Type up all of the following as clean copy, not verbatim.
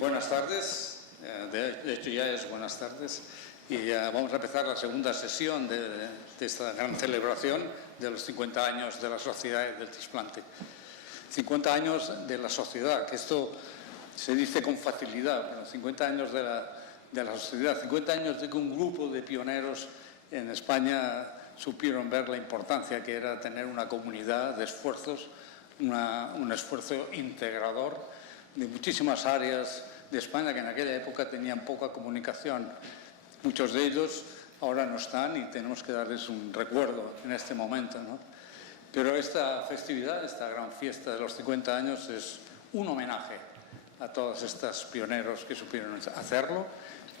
Buenas tardes, de hecho ya es buenas tardes, y ya vamos a empezar la segunda sesión de esta gran celebración de los 50 años de la Sociedad del Trasplante. 50 años de la sociedad, que esto se dice con facilidad, bueno, 50 años de la sociedad, 50 años de que un grupo de pioneros en España supieron ver la importancia que era tener una comunidad de esfuerzos, un esfuerzo integrador de muchísimas áreas de España que en aquella época tenían poca comunicación. Muchos de ellos ahora no están y tenemos que darles un recuerdo en este momento, ¿no? Pero esta festividad, esta gran fiesta de los 50 años es un homenaje a todos estos pioneros que supieron hacerlo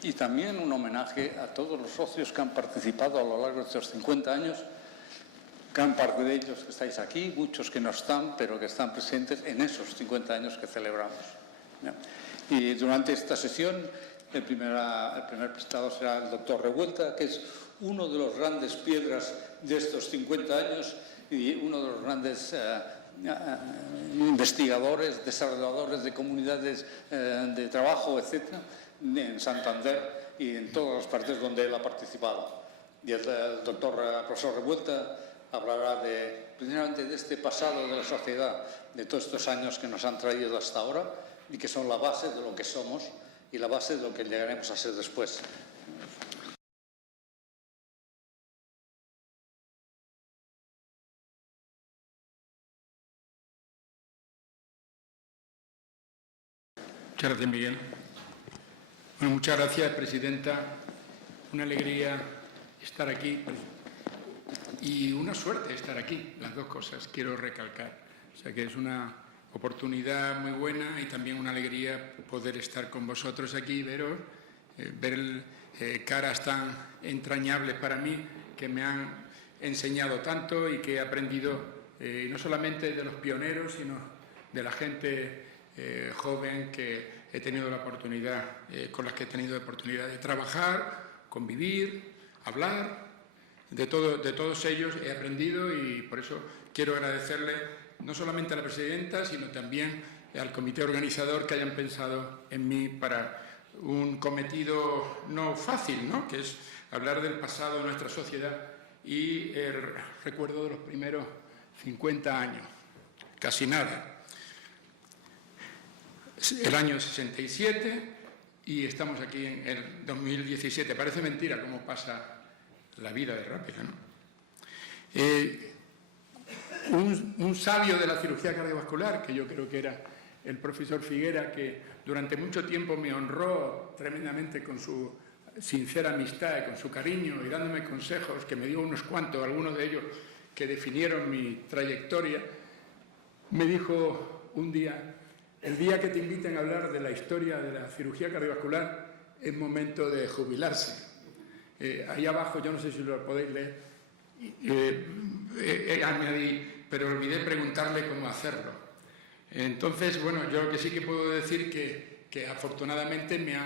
y también un homenaje a todos los socios que han participado a lo largo de estos 50 años, gran parte de ellos que estáis aquí, muchos que no están, pero que están presentes en esos 50 años que celebramos, ¿no? Y durante esta sesión el primer presentador será el doctor Revuelta, que es uno de los grandes piedras de estos 50 años y uno de los grandes investigadores, desarrolladores de comunidades de trabajo, etcétera, en Santander y en todas las partes donde él ha participado. Y el profesor Revuelta hablará precisamente de este pasado de la sociedad, de todos estos años que nos han traído hasta ahora y que son la base de lo que somos y la base de lo que llegaremos a ser después. Muchas gracias, Miguel. Bueno, muchas gracias, presidenta. Una alegría estar aquí y una suerte estar aquí. Las dos cosas quiero recalcar. O sea que es una oportunidad muy buena y también una alegría poder estar con vosotros aquí y veros, ver caras tan entrañables para mí que me han enseñado tanto y que he aprendido no solamente de los pioneros, sino de la gente joven que he tenido la oportunidad, con las que he tenido la oportunidad de trabajar, convivir, hablar. De todos ellos he aprendido y por eso quiero agradecerle no solamente a la presidenta, sino también al comité organizador que hayan pensado en mí para un cometido no fácil, ¿no? Que es hablar del pasado de nuestra sociedad y el recuerdo de los primeros 50 años, casi nada. El año 67 y estamos aquí en el 2017. Parece mentira cómo pasa la vida de rápido, ¿no? Un sabio de la cirugía cardiovascular, que yo creo que era el profesor Figuera, que durante mucho tiempo me honró tremendamente con su sincera amistad y con su cariño y dándome consejos, que me dio unos cuantos, algunos de ellos que definieron mi trayectoria, me dijo un día: el día que te inviten a hablar de la historia de la cirugía cardiovascular es momento de jubilarse. Ahí abajo, yo no sé si lo podéis leer, añadí, pero olvidé preguntarle cómo hacerlo. Entonces, bueno, yo lo que sí que puedo decir que afortunadamente me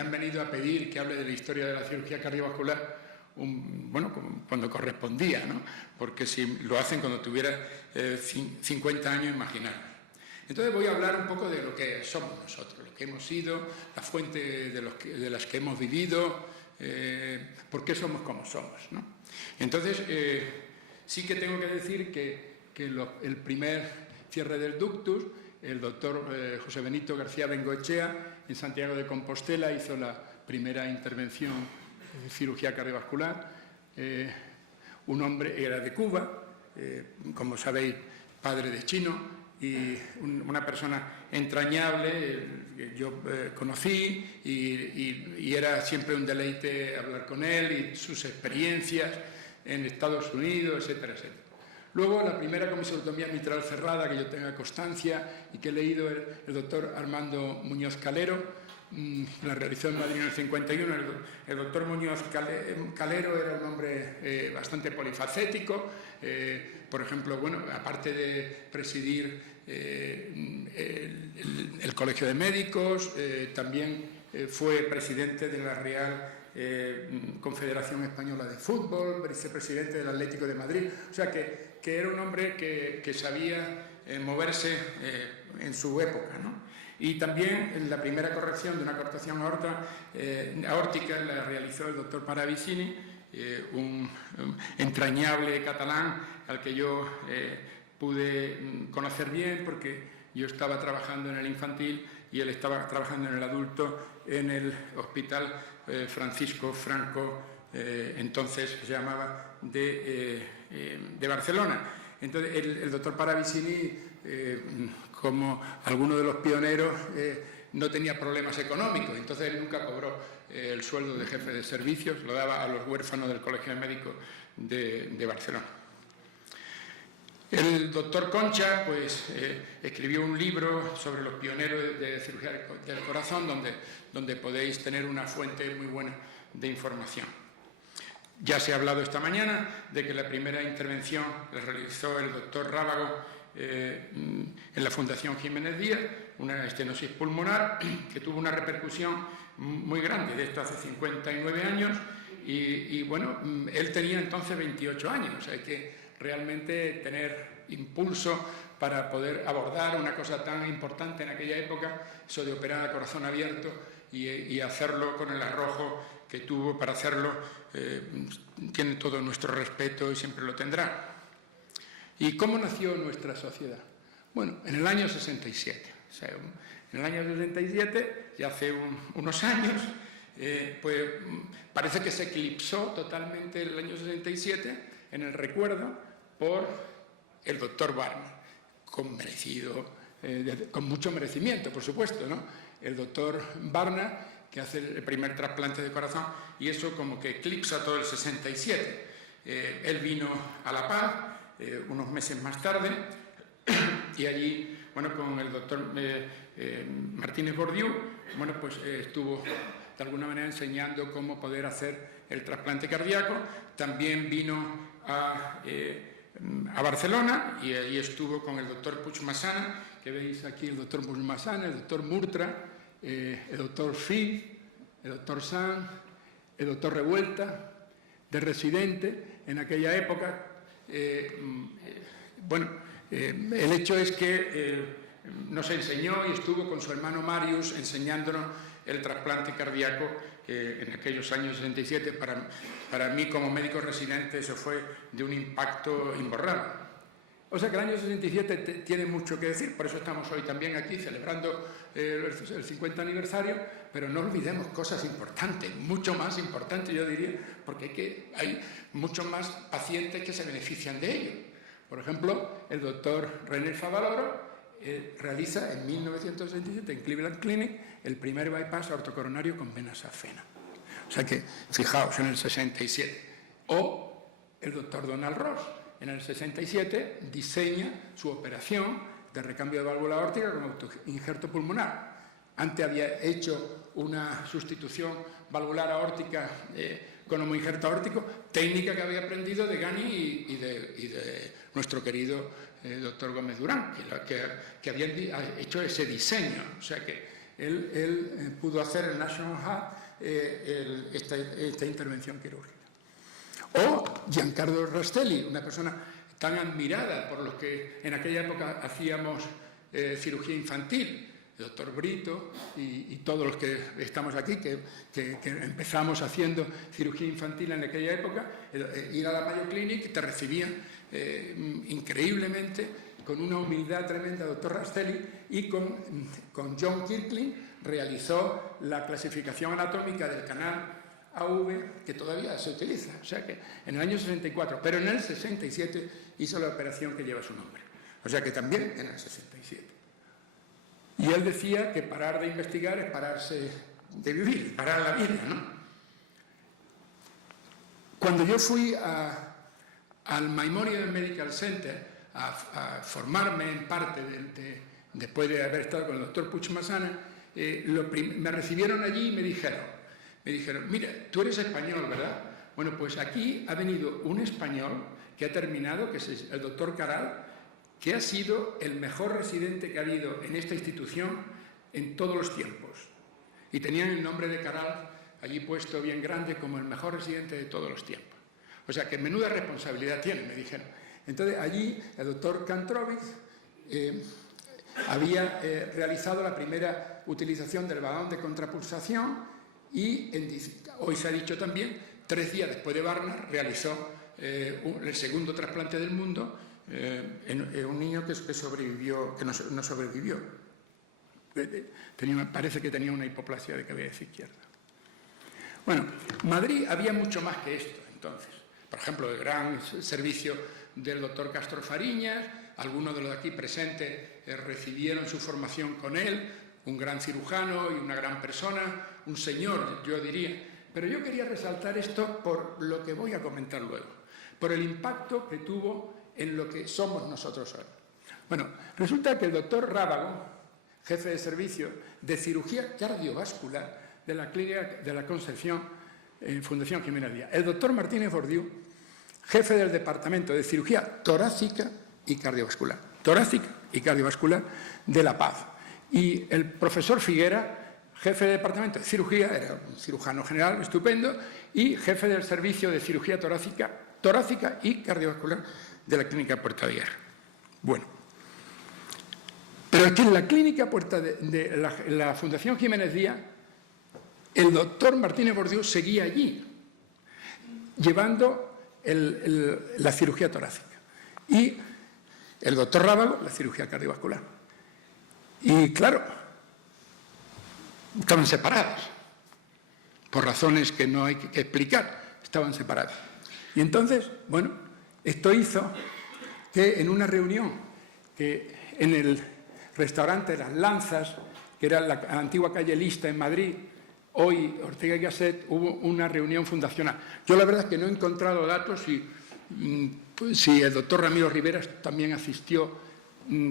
han venido a pedir que hable de la historia de la cirugía cardiovascular, bueno, cuando correspondía, ¿no? Porque si lo hacen cuando tuviera 50 años, imaginar. Entonces voy a hablar un poco de lo que somos nosotros, lo que hemos sido, la fuente de las que hemos vivido, por qué somos como somos, ¿no? Entonces, sí que tengo que decir que el primer cierre del ductus, el doctor José Benito García Bengoechea, en Santiago de Compostela, hizo la primera intervención de cirugía cardiovascular. Un hombre era de Cuba, como sabéis, padre de chino, y una persona entrañable que yo conocí y era siempre un deleite hablar con él y sus experiencias en Estados Unidos, etcétera, etcétera. Luego, la primera comisiotomía mitral cerrada que yo tenga constancia y que he leído, el doctor Armando Muñoz Calero, la realizó en Madrid en el 51. El doctor Muñoz Calero era un hombre bastante polifacético. Por ejemplo, bueno, aparte de presidir el Colegio de Médicos, también fue presidente de la Real Confederación Española de Fútbol, vicepresidente del Atlético de Madrid. O sea que era un hombre que sabía moverse en su época, ¿no? Y también la primera corrección de una cortación aórtica la realizó el doctor Paravicini, un entrañable catalán al que yo pude conocer bien porque yo estaba trabajando en el infantil y él estaba trabajando en el adulto en el Hospital Francisco Franco, entonces se llamaba, de Barcelona. Entonces el doctor Paravicini, como alguno de los pioneros, no tenía problemas económicos, entonces él nunca cobró el sueldo de jefe de servicios, lo daba a los huérfanos del Colegio Médico de Barcelona. El doctor Concha pues, escribió un libro sobre los pioneros de cirugía del corazón, donde podéis tener una fuente muy buena de información. Ya se ha hablado esta mañana de que la primera intervención la realizó el doctor Rábago en la Fundación Jiménez Díaz, una estenosis pulmonar que tuvo una repercusión muy grande, de esto hace 59 años, y bueno, él tenía entonces 28 años, hay que realmente tener impulso para poder abordar una cosa tan importante en aquella época, eso de operar a corazón abierto y hacerlo con el arrojo que tuvo para hacerlo, tiene todo nuestro respeto y siempre lo tendrá. ¿Y cómo nació nuestra sociedad? Bueno, en el año 67. O sea, en el año 67, ya hace unos años, pues parece que se eclipsó totalmente el año 67 en el recuerdo por el doctor Barna, con mucho merecimiento, por supuesto, ¿no? El doctor Barna, que hace el primer trasplante de corazón, y eso como que eclipsa todo el 67. Él vino a La Paz unos meses más tarde, y allí, bueno, con el doctor Martínez Bordiú, bueno, pues estuvo de alguna manera enseñando cómo poder hacer el trasplante cardíaco. También vino a Barcelona y allí estuvo con el doctor Puigmassana, que veis aquí el doctor Puigmassana, el doctor Murtra, el doctor Fi, el doctor Sanz, el doctor Revuelta, de residente en aquella época. Bueno, el hecho es que nos enseñó y estuvo con su hermano Marius enseñándonos el trasplante cardíaco, que en aquellos años 67 para mí como médico residente eso fue de un impacto imborrable. O sea que el año 67 tiene mucho que decir, por eso estamos hoy también aquí celebrando el 50 aniversario, pero no olvidemos cosas importantes, mucho más importantes yo diría, porque hay muchos más pacientes que se benefician de ello. Por ejemplo, el doctor René Favaloro realiza en 1967 en Cleveland Clinic el primer bypass aortocoronario con vena safena. O sea que, fijaos, en el 67. O el doctor Donald Ross, en el 67, diseña su operación de recambio de válvula aórtica con autoinjerto pulmonar. Antes había hecho una sustitución valvular aórtica con homoinjerto aórtico, técnica que había aprendido de Gani y de nuestro querido doctor Gómez Durán, que habían hecho ese diseño. O sea que él pudo hacer el National Heart esta intervención quirúrgica. O Giancarlo Rastelli, una persona tan admirada por los que en aquella época hacíamos cirugía infantil, el doctor Brito y todos los que estamos aquí, que empezamos haciendo cirugía infantil en aquella época, ir a la Mayo Clinic te recibían increíblemente, con una humildad tremenda, el doctor Rastelli, y con John Kirkland realizó la clasificación anatómica del canal AV, que todavía se utiliza, o sea que en el año 64, pero en el 67 hizo la operación que lleva su nombre, o sea que también en el 67. Y él decía que parar de investigar es pararse de vivir, parar la vida, ¿no? Cuando yo fui al Memorial Medical Center a formarme en parte después de haber estado con el doctor Puigmassana, me recibieron allí y me dijeron, mira, tú eres español, ¿verdad? Bueno, pues aquí ha venido un español que ha terminado, que es el doctor Caral, que ha sido el mejor residente que ha habido en esta institución en todos los tiempos. Y tenían el nombre de Caral allí puesto bien grande como el mejor residente de todos los tiempos. O sea, que menuda responsabilidad tiene, me dijeron. Entonces, allí el doctor Kantrovic había realizado la primera utilización del balón de contrapulsación y, hoy se ha dicho también, 3 días después de Barnard realizó el segundo trasplante del mundo en un niño que no sobrevivió. Parece que tenía una hipoplasia de cabeza izquierda. Bueno, en Madrid había mucho más que esto, entonces. Por ejemplo, el gran servicio del doctor Castro Fariñas, algunos de los de aquí presentes recibieron su formación con él, un gran cirujano y una gran persona, un señor, yo diría. Pero yo quería resaltar esto por lo que voy a comentar luego, por el impacto que tuvo en lo que somos nosotros hoy. Bueno, resulta que el doctor Rábago, jefe de servicio de cirugía cardiovascular de la Clínica de la Concepción, Fundación Jiménez Díaz, el doctor Martínez Bordiú, jefe del Departamento de Cirugía Torácica y Cardiovascular, de La Paz, y el profesor Figuera, jefe del Departamento de Cirugía, era un cirujano general estupendo, y jefe del Servicio de Cirugía Torácica y Cardiovascular de la Clínica Puerta de Hierro. Bueno, pero es que en la Clínica Puerta de la Fundación Jiménez Díaz, el doctor Martínez Bordiú seguía allí, llevando la cirugía torácica, y el doctor Rábago la cirugía cardiovascular. Y claro, estaban separados, por razones que no hay que explicar, estaban separados. Y entonces, bueno, esto hizo que en una reunión que en el restaurante Las Lanzas, que era la antigua calle Lista en Madrid, hoy Ortega y Gasset, hubo una reunión fundacional. Yo la verdad es que no he encontrado datos si el doctor Ramiro Rivera también asistió,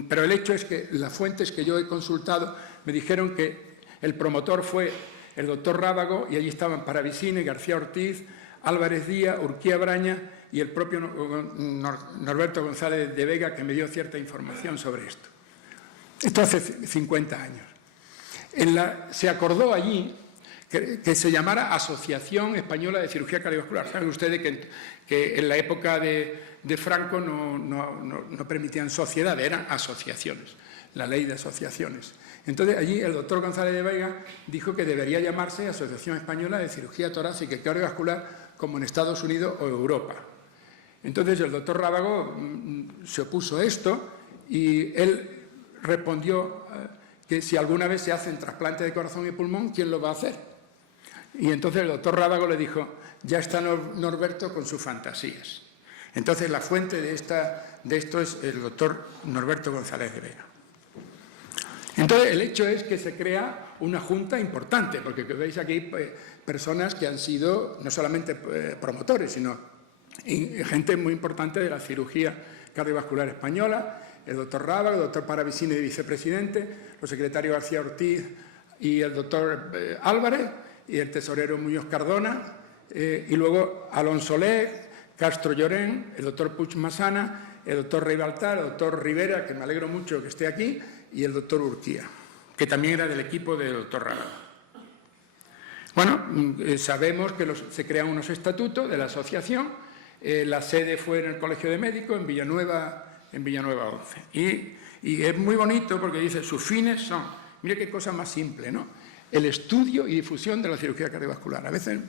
pero el hecho es que las fuentes que yo he consultado me dijeron que el promotor fue el doctor Rábago, y allí estaban Paravicini, García Ortiz, Álvarez Díaz, Urquía Braña y el propio Norberto González de Vega, que me dio cierta información sobre esto. Esto hace 50 años. Se acordó allí que se llamara Asociación Española de Cirugía Cardiovascular. Saben ustedes que en la época de Franco no permitían sociedades, eran asociaciones, la ley de asociaciones. Entonces allí el doctor González de Vega dijo que debería llamarse Asociación Española de Cirugía Torácica y Cardiovascular, como en Estados Unidos o Europa. Entonces el doctor Rábago se opuso a esto, y él respondió que si alguna vez se hacen trasplantes de corazón y pulmón, ¿quién lo va a hacer? Y entonces el doctor Rábago le dijo, ya está Norberto con sus fantasías. Entonces la fuente de esto es el doctor Norberto González de Vega. Entonces el hecho es que se crea una junta importante, porque veis aquí personas que han sido no solamente promotores, sino gente muy importante de la cirugía cardiovascular española, el doctor Rábago, el doctor Paravicini de vicepresidente, los secretarios García Ortiz y el doctor Álvarez, y el tesorero Muñoz Cardona, y luego Alonso Leg, Castro Llorén, el doctor Puig Massana, el doctor Rey Baltar, el doctor Rivera, que me alegro mucho que esté aquí, y el doctor Urquía, que también era del equipo del doctor Rábago. Bueno, sabemos que se crean unos estatutos de la asociación, la sede fue en el Colegio de Médicos, en Villanueva 11. Y es muy bonito porque dice, sus fines son, mire qué cosa más simple, ¿no? El estudio y difusión de la cirugía cardiovascular. A veces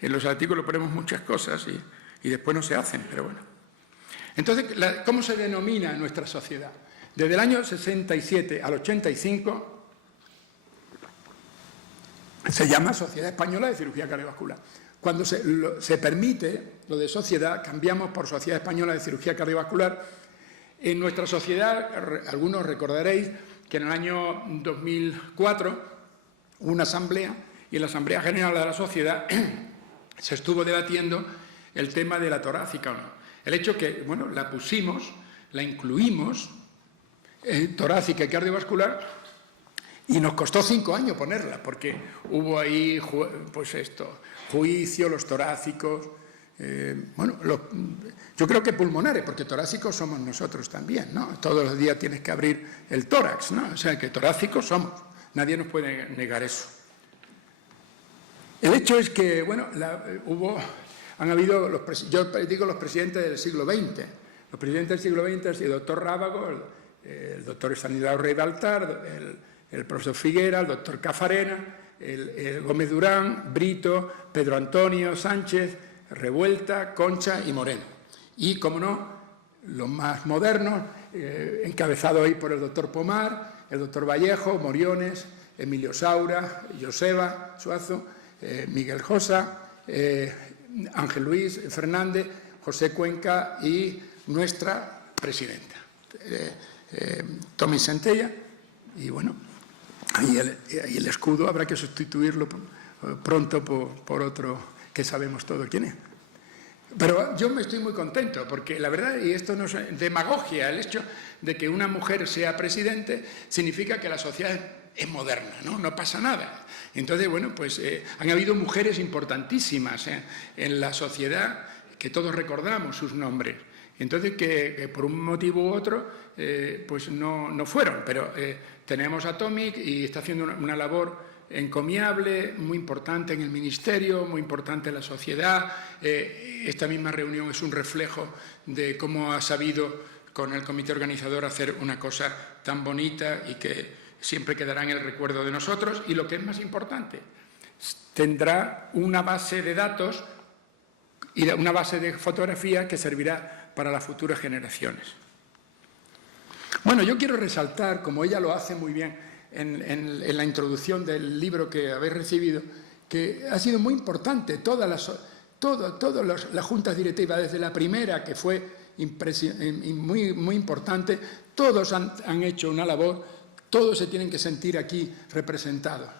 en los artículos ponemos muchas cosas y después no se hacen, pero bueno. Entonces, ¿cómo se denomina nuestra sociedad? Desde el año 67 al 85 se llama Sociedad Española de Cirugía Cardiovascular. Cuando se permite lo de sociedad, cambiamos por Sociedad Española de Cirugía Cardiovascular. En nuestra sociedad, algunos recordaréis que en el año 2004 hubo una asamblea, y en la Asamblea General de la Sociedad se estuvo debatiendo el tema de la torácica o no. El hecho que, bueno, la pusimos, la incluimos, torácica y cardiovascular, y nos costó 5 años ponerla, porque hubo ahí, pues esto, juicio, los torácicos, bueno, yo creo que pulmonares, porque torácicos somos nosotros también, ¿no? Todos los días tienes que abrir el tórax, ¿no? O sea, que torácicos somos, nadie nos puede negar eso. El hecho es que, bueno, han habido, yo digo los presidentes del siglo XX. Los presidentes del siglo XX han sido el doctor Rábago, el doctor Estanislao Rey Baltar, el profesor Figuera, el doctor Cafarena, el Gómez Durán, Brito, Pedro Antonio Sánchez, Revuelta, Concha y Moreno. Y, como no, los más modernos, encabezados ahí por el doctor Pomar, el doctor Vallejo, Moriones, Emilio Saura, Joseba Suazo, Miguel Josa, Ángel Luis Fernández, José Cuenca y nuestra presidenta, Tommy Centella. Y bueno, ahí el escudo habrá que sustituirlo pronto por otro que sabemos todo quién es. Pero yo me estoy muy contento porque la verdad, y esto no es demagogia, el hecho de que una mujer sea presidente significa que la sociedad es moderna, no pasa nada. Entonces, bueno, pues han habido mujeres importantísimas en la sociedad que todos recordamos sus nombres. Entonces, que por un motivo u otro, pues no fueron. Pero tenemos a Tomic y está haciendo una labor encomiable, muy importante en el Ministerio, muy importante en la sociedad. Esta misma reunión es un reflejo de cómo ha sabido con el comité organizador hacer una cosa tan bonita y que siempre quedará en el recuerdo de nosotros. Y lo que es más importante, tendrá una base de datos y una base de fotografía que servirá para las futuras generaciones. Bueno, yo quiero resaltar, como ella lo hace muy bien en la introducción del libro que habéis recibido, que ha sido muy importante todas las juntas directivas, desde la primera, que fue muy importante, todos han hecho una labor, todos se tienen que sentir aquí representados.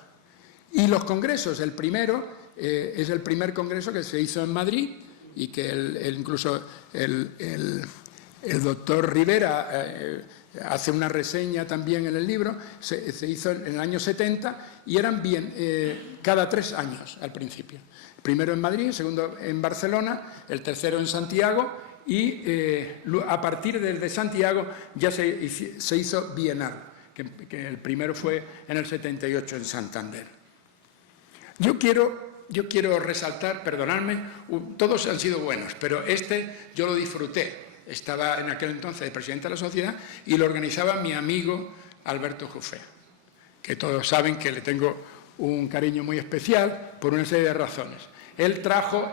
Y los congresos, el primero es el primer congreso que se hizo en Madrid y que incluso el doctor Rivera hace una reseña también en el libro. Se hizo en el año 70 y eran cada 3 años al principio. El primero en Madrid, el segundo en Barcelona, el tercero en Santiago y a partir de Santiago ya se hizo bienal, que el primero fue en el 78 en Santander. Yo quiero resaltar, perdonadme, todos han sido buenos, pero yo lo disfruté. Estaba en aquel entonces de presidente de la sociedad y lo organizaba mi amigo Alberto Jufé, que todos saben que le tengo un cariño muy especial por una serie de razones. Él trajo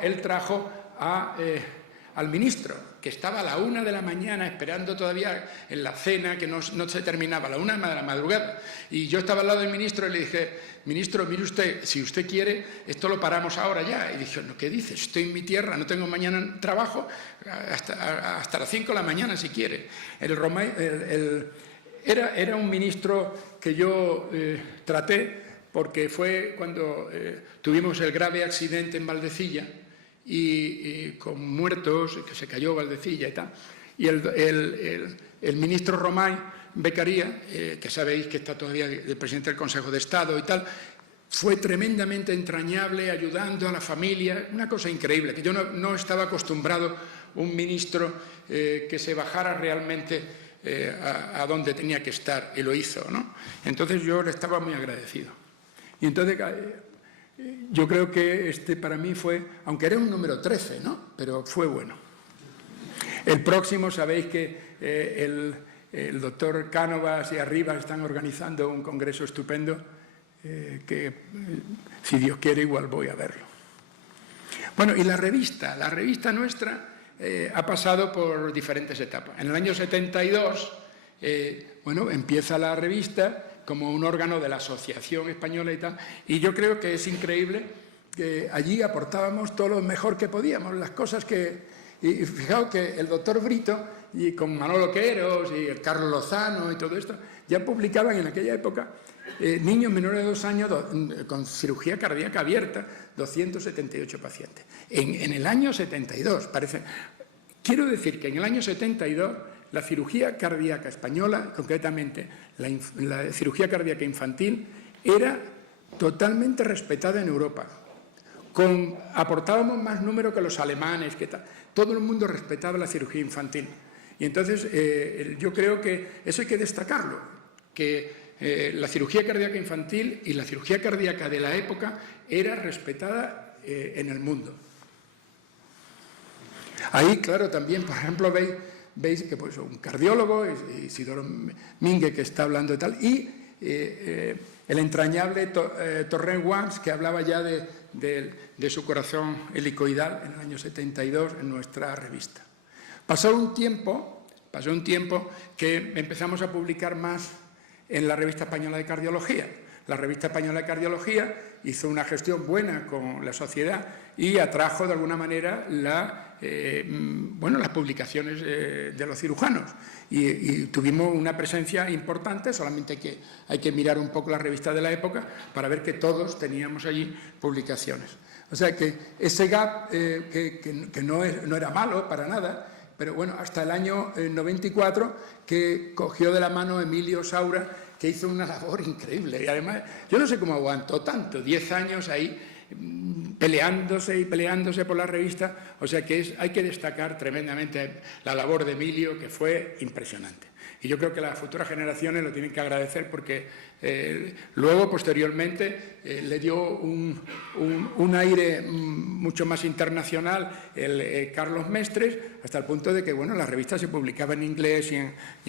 al ministro, que estaba a la 1 de la mañana esperando todavía en la cena, que no se terminaba, a la 1 de la madrugada. Y yo estaba al lado del ministro y le dije: ministro, mire usted, si usted quiere, esto lo paramos ahora ya. Y dije: ¿no, qué dices? Estoy en mi tierra, no tengo mañana trabajo, hasta las 5 de la mañana si quiere. Era un ministro que yo traté, porque fue cuando tuvimos el grave accidente en Valdecilla, y con muertos, que se cayó Valdecilla y tal. Y el ministro Romay Beccaria, que sabéis que está todavía el presidente del Consejo de Estado y tal, fue tremendamente entrañable, ayudando a la familia, una cosa increíble, que yo no estaba acostumbrado un ministro que se bajara realmente a donde tenía que estar, y lo hizo, ¿no? Entonces yo le estaba muy agradecido. Y entonces yo creo que para mí fue, aunque era un número 13, ¿no?, pero fue bueno. El próximo, sabéis que el doctor Cánovas y Arribas están organizando un congreso estupendo, que si Dios quiere igual voy a verlo. Bueno, y la revista nuestra ha pasado por diferentes etapas. En el año 72, empieza la revista como un órgano de la Asociación Española y tal, y yo creo que es increíble que allí aportábamos todo lo mejor que podíamos, las cosas que... Y fijaos que el doctor Brito, y con Manolo Queros y el Carlos Lozano y todo esto, ya publicaban en aquella época niños menores de 2 años con cirugía cardíaca abierta, 278 pacientes. En el año 72, parece... Quiero decir que en el año 72 la cirugía cardíaca española, concretamente la cirugía cardíaca infantil, era totalmente respetada en Europa. Aportábamos más número que los alemanes, que tal. Todo el mundo respetaba la cirugía infantil. Y entonces yo creo que eso hay que destacarlo, que la cirugía cardíaca infantil y la cirugía cardíaca de la época era respetada en el mundo. Ahí, claro, también, por ejemplo, veis veis que pues, un cardiólogo, Isidoro Mingue, que está hablando de tal, y el entrañable Torrent Wams, que hablaba ya de su corazón helicoidal en el año 72 en nuestra revista. Pasó un tiempo que empezamos a publicar más en la Revista Española de Cardiología. La Revista Española de Cardiología hizo una gestión buena con la sociedad y atrajo de alguna manera las publicaciones de los cirujanos. Y tuvimos una presencia importante, solamente hay que mirar un poco las revistas de la época para ver que todos teníamos allí publicaciones. O sea que ese gap, que no era malo para nada, pero bueno, hasta el año 94, que cogió de la mano Emilio Saura, que hizo una labor increíble. Y además, yo no sé cómo aguantó tanto, 10 años ahí peleándose por la revista. O sea que hay que destacar tremendamente la labor de Emilio, que fue impresionante. Y yo creo que las futuras generaciones lo tienen que agradecer porque luego, posteriormente, le dio un aire mucho más internacional Carlos Mestres, hasta el punto de que bueno, la revista se publicaba en inglés y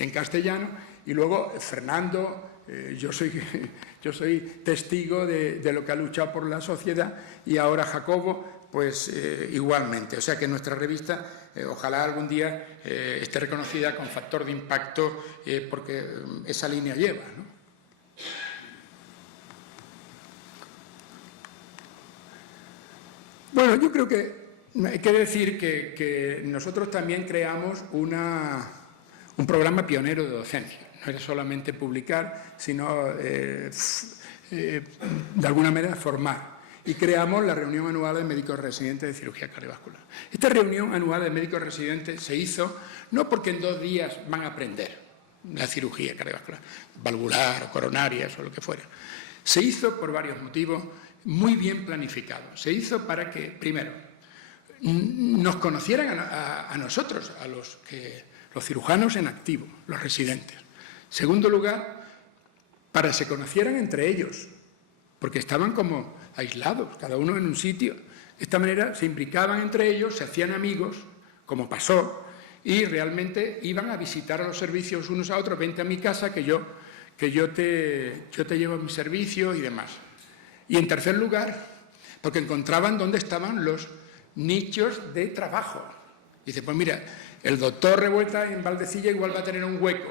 en castellano. Y luego Fernando, yo soy testigo de lo que ha luchado por la sociedad, y ahora Jacobo, pues igualmente. O sea que nuestra revista, ojalá algún día esté reconocida con factor de impacto, porque esa línea lleva, ¿no? Bueno, yo creo que hay que decir que nosotros también creamos un programa pionero de docencia. No era solamente publicar, sino de alguna manera formar. Y creamos la reunión anual de médicos residentes de cirugía cardiovascular. Esta reunión anual de médicos residentes se hizo no porque en 2 días van a aprender la cirugía cardiovascular, valvular o coronarias o lo que fuera. Se hizo por varios motivos, muy bien planificado. Se hizo para que, primero, nos conocieran a nosotros, a los cirujanos en activo, los residentes. Segundo lugar, para que se conocieran entre ellos, porque estaban como aislados, cada uno en un sitio. De esta manera se imbricaban entre ellos, se hacían amigos, como pasó, y realmente iban a visitar a los servicios unos a otros. Vente a mi casa que yo te llevo a mi servicio y demás. Y en tercer lugar, porque encontraban dónde estaban los nichos de trabajo. Dice, pues mira, el doctor Revuelta en Valdecilla igual va a tener un hueco.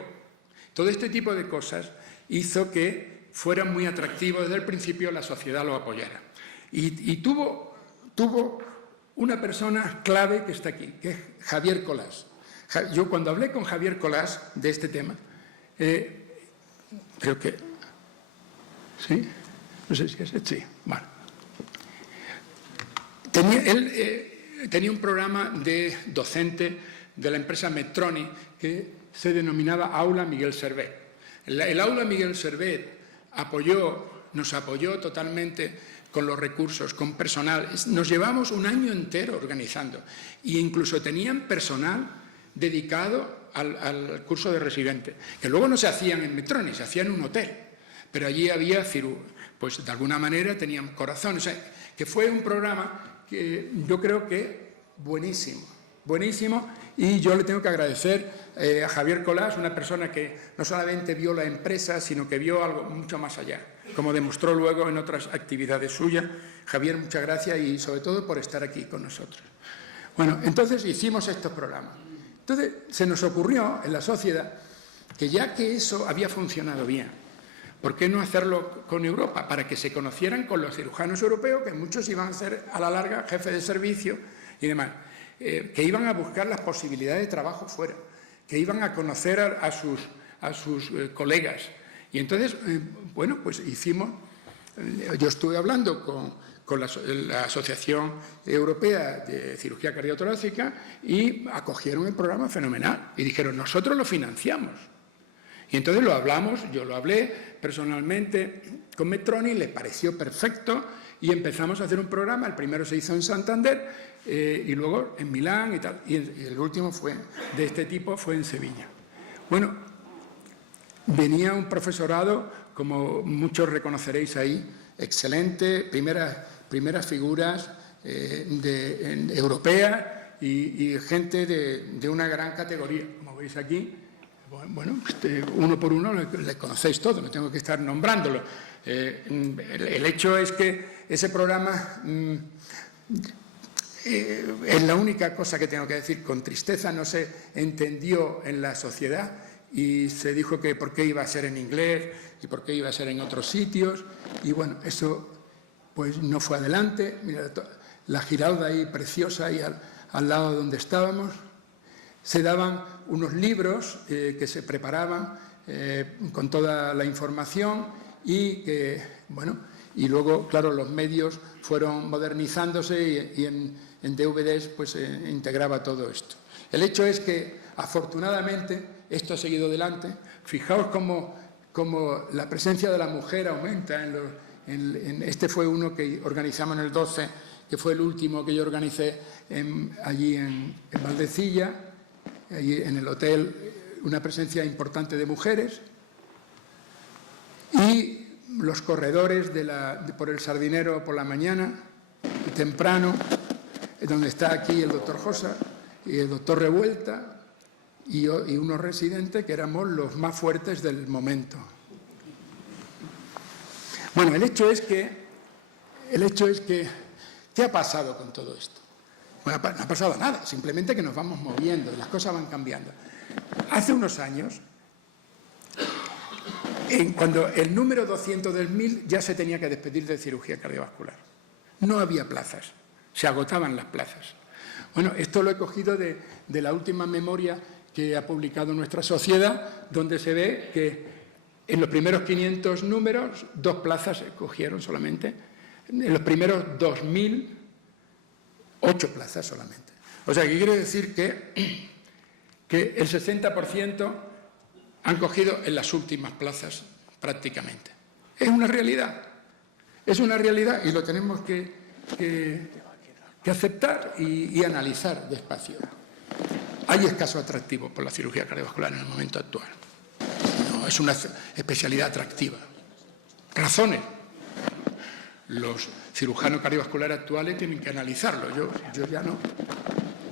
Todo este tipo de cosas hizo que fuera muy atractivo desde el principio, la sociedad lo apoyara. Y tuvo una persona clave que está aquí, que es Javier Colás. Yo cuando hablé con Javier Colás de este tema, creo que... ¿Sí? No sé si es... Sí, bueno. Él tenía un programa de docente de la empresa Medtronic que se denominaba Aula Miguel Servet. El Aula Miguel Servet nos apoyó totalmente con los recursos, con personal. Nos llevamos un año entero organizando e incluso tenían personal dedicado al curso de residente, que luego no se hacían en Medtronic, se hacían en un hotel, pero allí había pues de alguna manera tenían corazón. O sea, que fue un programa que yo creo que buenísimo, y yo le tengo que agradecer a Javier Colás, una persona que no solamente vio la empresa, sino que vio algo mucho más allá, como demostró luego en otras actividades suyas. Javier, muchas gracias y sobre todo por estar aquí con nosotros. Bueno, entonces hicimos estos programas. Entonces se nos ocurrió en la sociedad que ya que eso había funcionado bien, ¿por qué no hacerlo con Europa? Para que se conocieran con los cirujanos europeos, que muchos iban a ser a la larga jefes de servicio y demás, que iban a buscar las posibilidades de trabajo fuera, que iban a conocer a sus colegas. Y entonces, bueno, pues hicimos... yo estuve hablando con la Asociación Europea de Cirugía Cardiotorácica y acogieron el programa fenomenal. Y dijeron, nosotros lo financiamos. Y entonces lo hablamos, yo lo hablé personalmente con Medtronic, les pareció perfecto y empezamos a hacer un programa. El primero se hizo en Santander y luego en Milán y tal. Y el último de este tipo fue en Sevilla. Bueno, venía un profesorado, como muchos reconoceréis ahí, excelente, primeras figuras europeas y gente de una gran categoría, como veis aquí, bueno, uno por uno le conocéis todo, no tengo que estar nombrándolo. El hecho es que ese programa es la única cosa que tengo que decir. Con tristeza no se entendió en la sociedad y se dijo que por qué iba a ser en inglés y por qué iba a ser en otros sitios. Y bueno, eso pues no fue adelante. Mira, la Giralda ahí preciosa, ahí al lado donde estábamos. Se daban unos libros que se preparaban con toda la información y que, bueno, y luego, claro, los medios fueron modernizándose y en DVDs pues integraba todo esto. El hecho es que, afortunadamente, esto ha seguido adelante. Fijaos cómo la presencia de la mujer aumenta. Este fue uno que organizamos en el 12, que fue el último que yo organicé allí en Valdecilla, allí en el hotel, una presencia importante de mujeres. Y los corredores por el Sardinero por la mañana, temprano, donde está aquí el doctor Josa y el doctor Revuelta y unos residentes que éramos los más fuertes del momento. Bueno, el hecho es que ¿qué ha pasado con todo esto? Bueno, no ha pasado nada, simplemente que nos vamos moviendo y las cosas van cambiando. Hace unos años, cuando el número 200 del 1000 ya se tenía que despedir de cirugía cardiovascular. No había plazas, se agotaban las plazas. Bueno, esto lo he cogido de la última memoria que ha publicado nuestra sociedad, donde se ve que en los primeros 500 números, 2 plazas se cogieron solamente. En los primeros 2000, 8 plazas solamente. O sea, que quiere decir que el 60% han cogido en las últimas plazas prácticamente. Es una realidad y lo tenemos que aceptar y analizar despacio. Hay escaso atractivo por la cirugía cardiovascular en el momento actual. No es una especialidad atractiva. Razones. Los cirujanos cardiovasculares actuales tienen que analizarlo, yo ya no.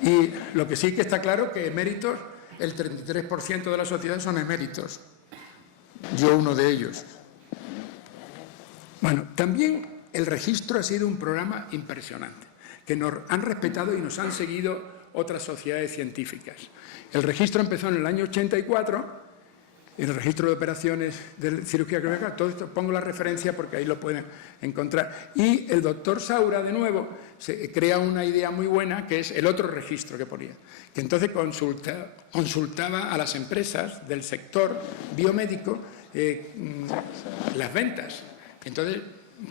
Y lo que sí que está claro que eméritos, el 33% de la sociedad son eméritos. Yo uno de ellos. Bueno, también el registro ha sido un programa impresionante, que nos han respetado y nos han seguido otras sociedades científicas. El registro empezó en el año 84, el registro de operaciones de cirugía cardiovascular. Todo esto pongo la referencia porque ahí lo pueden encontrar. Y el doctor Saura, de nuevo, se crea una idea muy buena, que es el otro registro que ponía, que entonces consultaba a las empresas del sector biomédico las ventas. Entonces,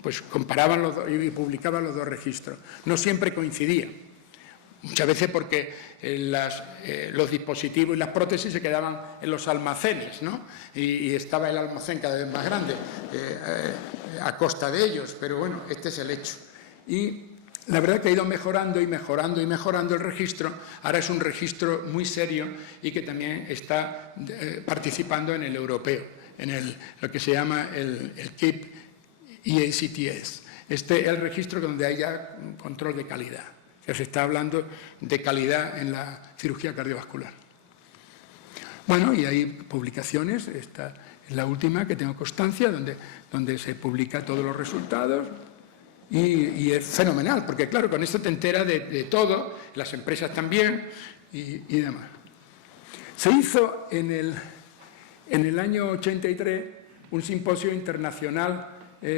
pues comparaban y publicaban los 2 registros. No siempre coincidían. Muchas veces porque los dispositivos y las prótesis se quedaban en los almacenes, ¿no? Y estaba el almacén cada vez más grande a costa de ellos, pero bueno, este es el hecho. Y la verdad que ha ido mejorando y mejorando y mejorando el registro. Ahora es un registro muy serio y que también está participando en el europeo, en lo que se llama el KIP EACTS. Este es el registro donde haya control de calidad. Se está hablando de calidad en la cirugía cardiovascular. Bueno, y hay publicaciones, esta es la última que tengo constancia, donde se publica todos los resultados y es fenomenal, porque claro, con esto te enteras de todo, las empresas también y demás. Se hizo en el año 83 un simposio internacional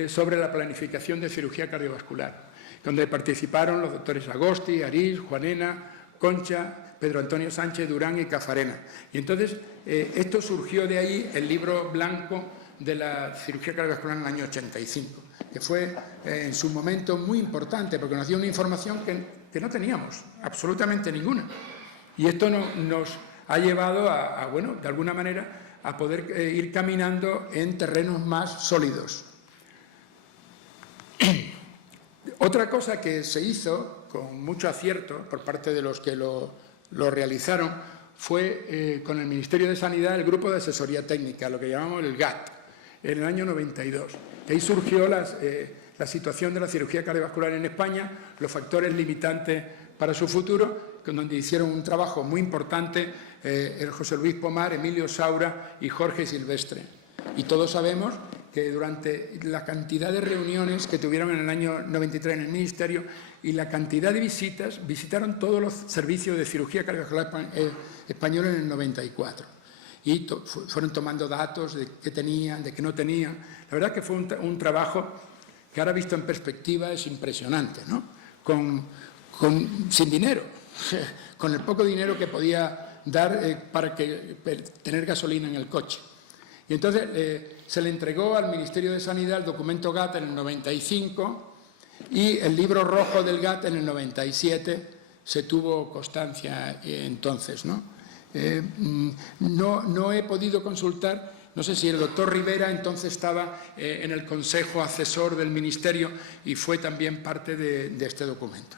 sobre la planificación de cirugía cardiovascular, donde participaron los doctores Agosti, Arís, Juanena, Concha, Pedro Antonio Sánchez, Durán y Cafarena. Y entonces esto surgió de ahí el libro blanco de la cirugía cardiovascular en el año 85, que fue en su momento muy importante porque nos dio una información que no teníamos, absolutamente ninguna. Y esto nos ha llevado bueno, de alguna manera, a poder ir caminando en terrenos más sólidos. Otra cosa que se hizo con mucho acierto por parte de los que lo realizaron fue con el Ministerio de Sanidad el grupo de asesoría técnica, lo que llamamos el GATT, en el año 92. Y ahí surgió la situación de la cirugía cardiovascular en España, los factores limitantes para su futuro, donde hicieron un trabajo muy importante el José Luis Pomar, Emilio Saura y Jorge Silvestre. Y todos sabemos que durante la cantidad de reuniones que tuvieron en el año 93 en el Ministerio y la cantidad de visitas, visitaron todos los servicios de cirugía cardiovascular española en el 94. Y fueron tomando datos de qué tenían, de qué no tenían. La verdad que fue un trabajo que ahora visto en perspectiva es impresionante, ¿no? Sin dinero, con el poco dinero que podía dar para tener gasolina en el coche. Y entonces se le entregó al Ministerio de Sanidad el documento GATT en el 95 y el libro rojo del GATT en el 97 se tuvo constancia entonces, ¿no? No he podido consultar, no sé si el doctor Rivera entonces estaba en el Consejo Asesor del Ministerio y fue también parte de este documento.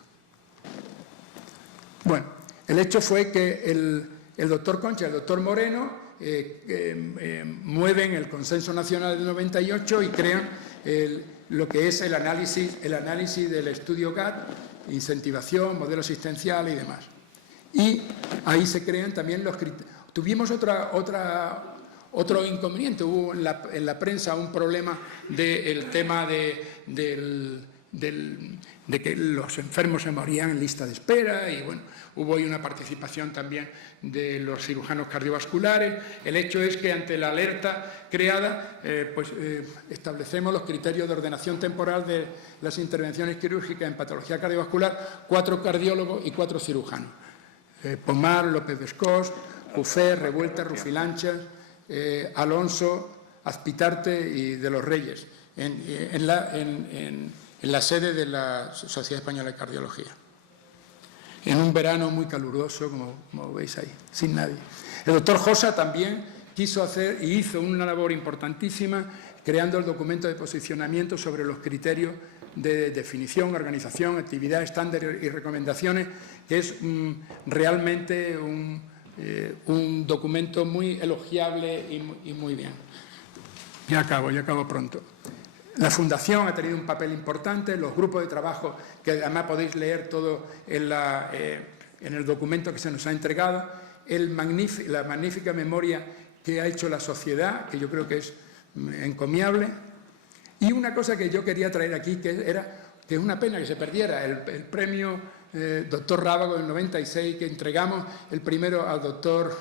Bueno, el hecho fue que el doctor Concha y el doctor Moreno mueven el Consenso Nacional del 98 y crean lo que es el análisis del estudio GATT, incentivación, modelo asistencial y demás. Y ahí se crean también los criterios. Tuvimos otro inconveniente, hubo en la prensa un problema del tema de que los enfermos se morían en lista de espera y bueno, hubo ahí una participación también de los cirujanos cardiovasculares. El hecho es que ante la alerta creada, establecemos los criterios de ordenación temporal de las intervenciones quirúrgicas en patología cardiovascular, 4 cardiólogos y 4 cirujanos. Pomar, López Bescós, Jufé, Revuelta, Rufilanchas, Alonso, Azpitarte y de los Reyes, en la sede de la Sociedad Española de Cardiología. En un verano muy caluroso, como veis ahí, sin nadie. El doctor Josa también quiso hacer y hizo una labor importantísima creando el documento de posicionamiento sobre los criterios de definición, organización, actividad, estándares y recomendaciones, que es realmente un documento muy elogiable y muy bien. Ya acabo pronto. La Fundación ha tenido un papel importante, los grupos de trabajo, que además podéis leer todo en el documento que se nos ha entregado, la magnífica memoria que ha hecho la sociedad, que yo creo que es encomiable. Y una cosa que yo quería traer aquí, que es una pena que se perdiera, el premio doctor Rábago del 96, que entregamos el primero al doctor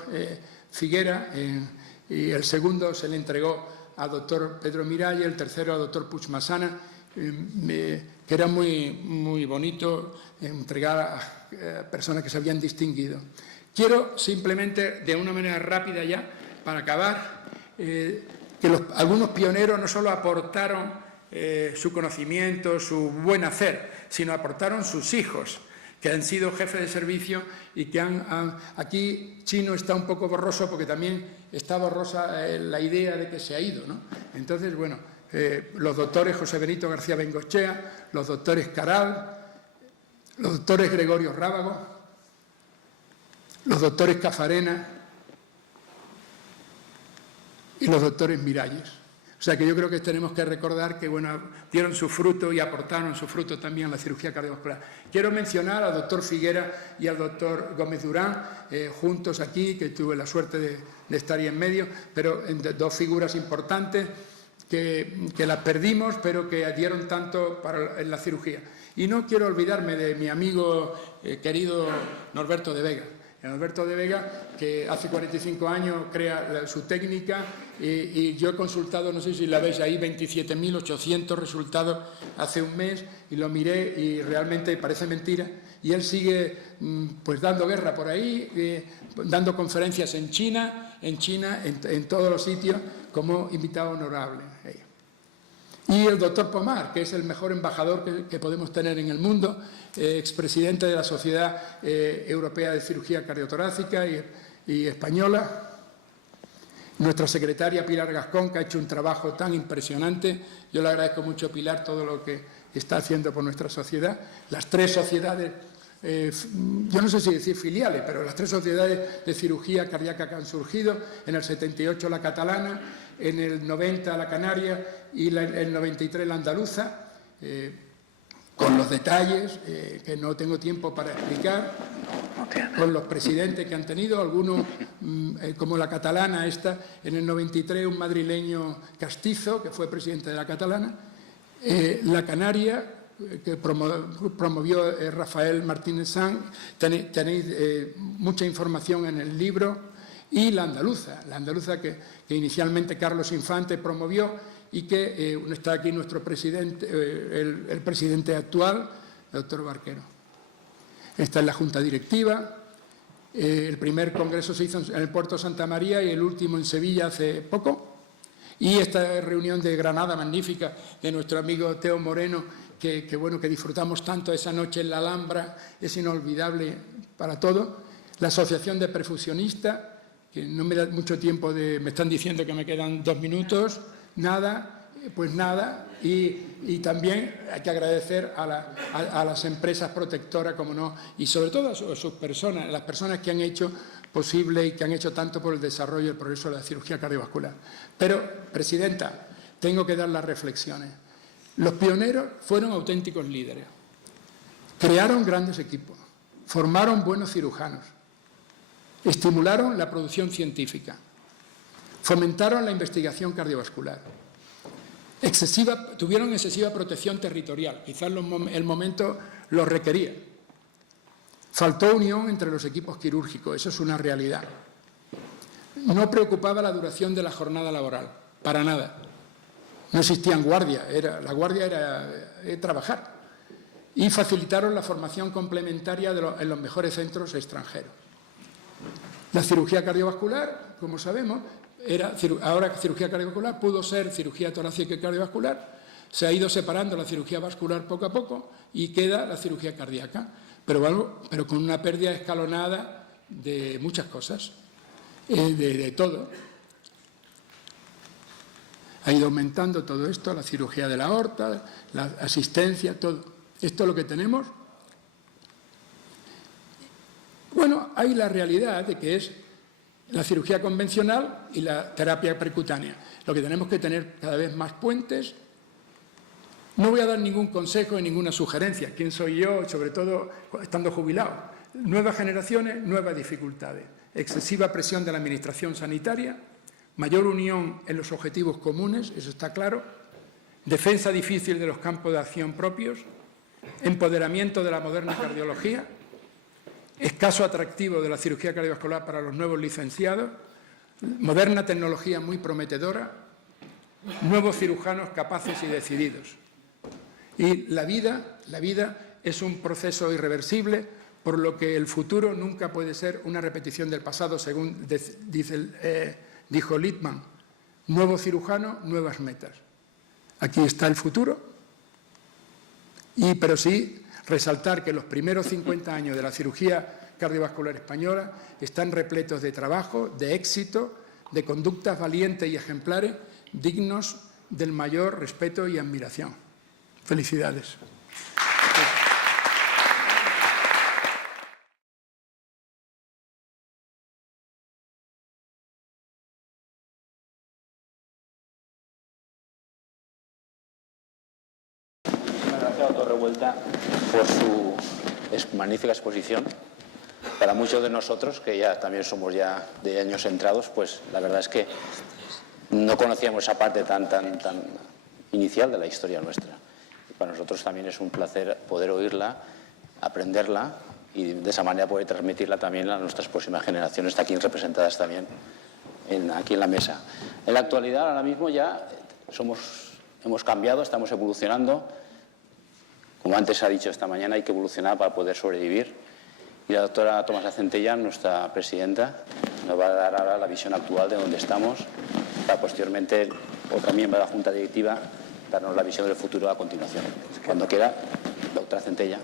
Figuera y el segundo se le entregó al doctor Pedro Miralles, el tercero al doctor Puig Massana, que era muy bonito entregar a personas que se habían distinguido. Quiero simplemente, de una manera rápida ya, para acabar, que algunos pioneros no solo aportaron su conocimiento, su buen hacer, sino aportaron sus hijos, que han sido jefes de servicio y que aquí Chino está un poco borroso porque también está borrosa la idea de que se ha ido, ¿no? Entonces, bueno, los doctores José Benito García Bengochea, los doctores Caral, los doctores Gregorio Rábago, los doctores Cafarena y los doctores Miralles. O sea que yo creo que tenemos que recordar que bueno, dieron su fruto y aportaron su fruto también a la cirugía cardiovascular. Quiero mencionar al doctor Figuera y al doctor Gómez Durán, juntos aquí, que tuve la suerte de estar ahí en medio, pero dos figuras importantes que las perdimos, pero que dieron tanto en la cirugía. Y no quiero olvidarme de mi amigo querido Norberto de Vega. Norberto de Vega, que hace 45 años crea su técnica y yo he consultado, no sé si la veis ahí, 27.800 resultados hace un mes y lo miré y realmente parece mentira. Y él sigue pues dando guerra por ahí, dando conferencias en China, en todos los sitios, como invitado honorable. Y el doctor Pomar, que es el mejor embajador que podemos tener en el mundo, expresidente de la Sociedad Europea de Cirugía Cardiotorácica y española. Nuestra secretaria Pilar Gascón, que ha hecho un trabajo tan impresionante. Yo le agradezco mucho a Pilar todo lo que está haciendo por nuestra sociedad. Las 3 sociedades, yo no sé si decir filiales, pero las 3 sociedades de cirugía cardíaca que han surgido, en el 78 la catalana, en el 90 la canaria y en el 93 la andaluza, con los detalles que no tengo tiempo para explicar, con los presidentes que han tenido, algunos como la catalana esta, en el 93 un madrileño castizo que fue presidente de la catalana, la canaria que promovió Rafael Martínez Sanz, tenéis mucha información en el libro, y la andaluza que inicialmente Carlos Infante promovió y que está aquí nuestro presidente, el presidente actual, el doctor Barquero. Está en la Junta Directiva, el primer congreso se hizo en el Puerto Santa María y el último en Sevilla hace poco, y esta reunión de Granada magnífica de nuestro amigo Teo Moreno, que disfrutamos tanto esa noche en la Alhambra, es inolvidable para todo. La Asociación de Perfusionistas, que no me da mucho tiempo me están diciendo que me quedan 2 minutos, nada, pues nada, y también hay que agradecer a las empresas protectoras, como no, y sobre todo a sus personas, las personas que han hecho posible y que han hecho tanto por el desarrollo y el progreso de la cirugía cardiovascular. Pero, Presidenta, tengo que dar las reflexiones. Los pioneros fueron auténticos líderes, crearon grandes equipos, formaron buenos cirujanos, estimularon la producción científica, fomentaron la investigación cardiovascular, tuvieron excesiva protección territorial, quizás el momento lo requería. Faltó unión entre los equipos quirúrgicos, eso es una realidad. No preocupaba la duración de la jornada laboral, para nada. No existían guardias, la guardia era trabajar. Y facilitaron la formación complementaria en los mejores centros extranjeros. La cirugía cardiovascular, como sabemos, ahora cirugía cardiovascular pudo ser cirugía torácica y cardiovascular, se ha ido separando la cirugía vascular poco a poco y queda la cirugía cardíaca, pero con una pérdida escalonada de muchas cosas, de todo. Ha ido aumentando todo esto, la cirugía de la aorta, la asistencia, todo. Esto es lo que tenemos. Bueno, hay la realidad de que es la cirugía convencional y la terapia percutánea. Lo que tenemos que tener cada vez más puentes. No voy a dar ningún consejo ni ninguna sugerencia. ¿Quién soy yo? Sobre todo estando jubilado. Nuevas generaciones, nuevas dificultades. Excesiva presión de la administración sanitaria, mayor unión en los objetivos comunes, eso está claro, defensa difícil de los campos de acción propios, empoderamiento de la moderna cardiología, escaso atractivo de la cirugía cardiovascular para los nuevos licenciados, moderna tecnología muy prometedora, nuevos cirujanos capaces y decididos. Y la vida es un proceso irreversible, por lo que el futuro nunca puede ser una repetición del pasado, según dijo Littmann. Nuevo cirujano, nuevas metas. Aquí está el futuro, pero sí resaltar que los primeros 50 años de la cirugía cardiovascular española están repletos de trabajo, de éxito, de conductas valientes y ejemplares, dignos del mayor respeto y admiración. Felicidades. Gracias, doctor Revuelta, por su magnífica exposición. Para muchos de nosotros, que ya también somos ya de años entrados, pues la verdad es que no conocíamos esa parte tan inicial de la historia nuestra. Y para nosotros también es un placer poder oírla, aprenderla y de esa manera poder transmitirla también a nuestras próximas generaciones, aquí representadas también aquí en la mesa. En la actualidad, ahora mismo ya hemos cambiado, estamos evolucionando. Como antes se ha dicho esta mañana, hay que evolucionar para poder sobrevivir. Y la doctora Tomasa Centella, nuestra presidenta, nos va a dar ahora la visión actual de dónde estamos, para posteriormente otra miembro de la Junta Directiva darnos la visión del futuro a continuación. Cuando quiera, doctora Centella.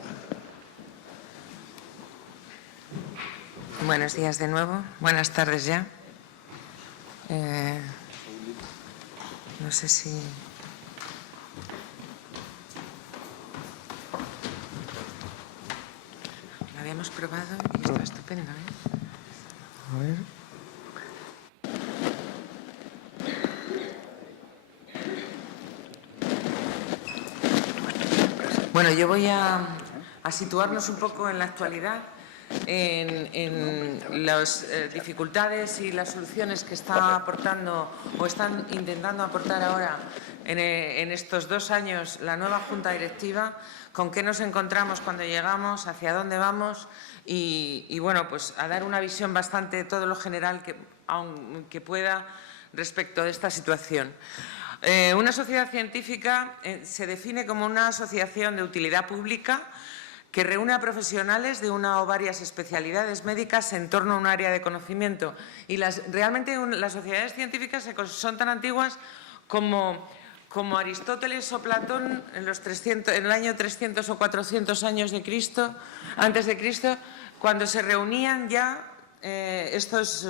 Buenos días de nuevo, buenas tardes ya. No sé si... Lo habíamos probado y está estupendo, ¿eh? A ver... Bueno, yo voy a situarnos un poco en la actualidad, en las dificultades y las soluciones que está aportando o están intentando aportar ahora en estos 2 años la nueva Junta Directiva, con qué nos encontramos cuando llegamos, hacia dónde vamos y bueno, pues a dar una visión bastante todo lo general que pueda respecto de esta situación. Una sociedad científica se define como una asociación de utilidad pública que reúne a profesionales de una o varias especialidades médicas en torno a un área de conocimiento. Y realmente las sociedades científicas son tan antiguas como Aristóteles o Platón en el año 300 o 400 años antes de Cristo, cuando se reunían ya estos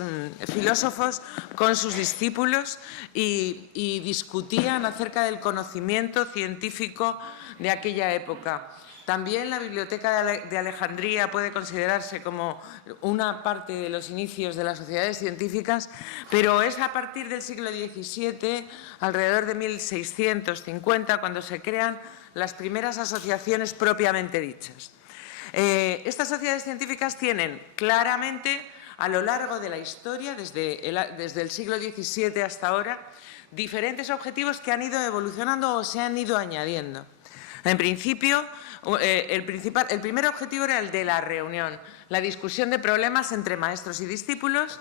filósofos con sus discípulos y discutían acerca del conocimiento científico de aquella época. También la Biblioteca de Alejandría puede considerarse como una parte de los inicios de las sociedades científicas, pero es a partir del siglo XVII, alrededor de 1650, cuando se crean las primeras asociaciones propiamente dichas. Estas sociedades científicas tienen claramente, a lo largo de la historia, desde el siglo XVII hasta ahora, diferentes objetivos que han ido evolucionando o se han ido añadiendo. En principio, el primer objetivo era el de la reunión, la discusión de problemas entre maestros y discípulos.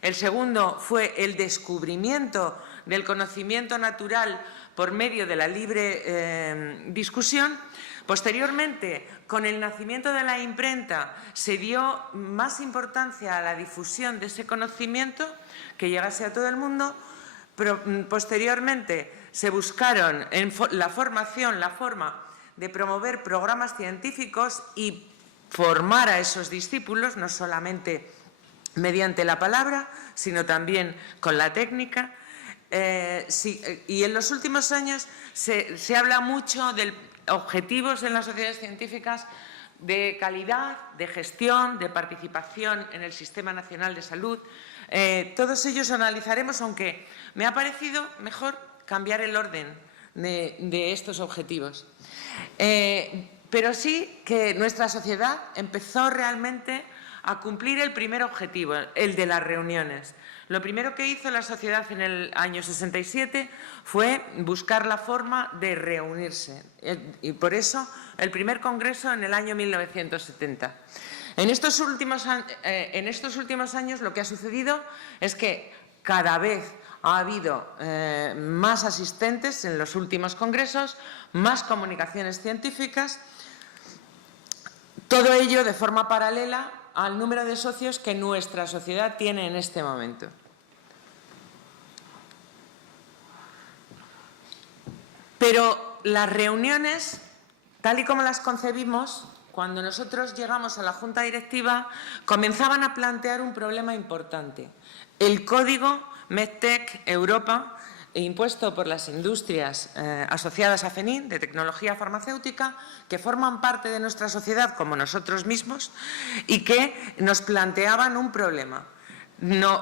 El segundo fue el descubrimiento del conocimiento natural por medio de la libre discusión. Posteriormente, con el nacimiento de la imprenta, se dio más importancia a la difusión de ese conocimiento, que llegase a todo el mundo. Pero, posteriormente, se buscaron la forma de promover programas científicos y formar a esos discípulos, no solamente mediante la palabra, sino también con la técnica. Y en los últimos años se habla mucho de objetivos en las sociedades científicas de calidad, de gestión, de participación en el Sistema Nacional de Salud. Todos ellos analizaremos, aunque me ha parecido mejor cambiar el orden de estos objetivos. Pero sí que nuestra sociedad empezó realmente a cumplir el primer objetivo, el de las reuniones. Lo primero que hizo la sociedad en el año 67 fue buscar la forma de reunirse. Y por eso el primer congreso en el año 1970. En estos últimos años lo que ha sucedido es que cada vez ha habido más asistentes en los últimos congresos, más comunicaciones científicas, todo ello de forma paralela al número de socios que nuestra sociedad tiene en este momento. Pero las reuniones, tal y como las concebimos, cuando nosotros llegamos a la Junta Directiva, comenzaban a plantear un problema importante. El código Medtech Europa, impuesto por las industrias asociadas a FENIN, de tecnología farmacéutica, que forman parte de nuestra sociedad como nosotros mismos y que nos planteaban un problema.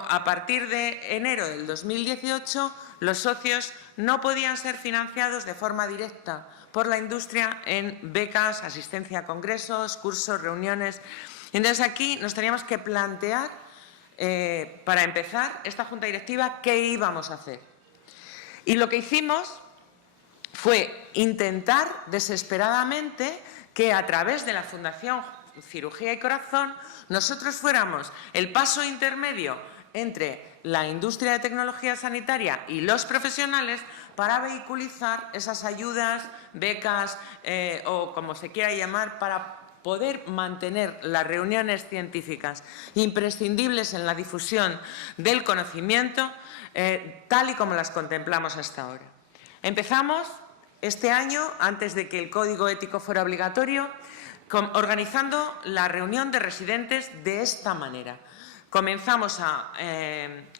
A partir de enero del 2018, los socios no podían ser financiados de forma directa por la industria en becas, asistencia a congresos, cursos, reuniones. Entonces, aquí nos teníamos que plantear, para empezar esta Junta Directiva, qué íbamos a hacer. Y lo que hicimos fue intentar desesperadamente que a través de la Fundación Cirugía y Corazón nosotros fuéramos el paso intermedio entre la industria de tecnología sanitaria y los profesionales para vehiculizar esas ayudas, becas o como se quiera llamar, para poder mantener las reuniones científicas imprescindibles en la difusión del conocimiento tal y como las contemplamos hasta ahora. Empezamos este año, antes de que el Código Ético fuera obligatorio, organizando la reunión de residentes de esta manera. Comenzamos a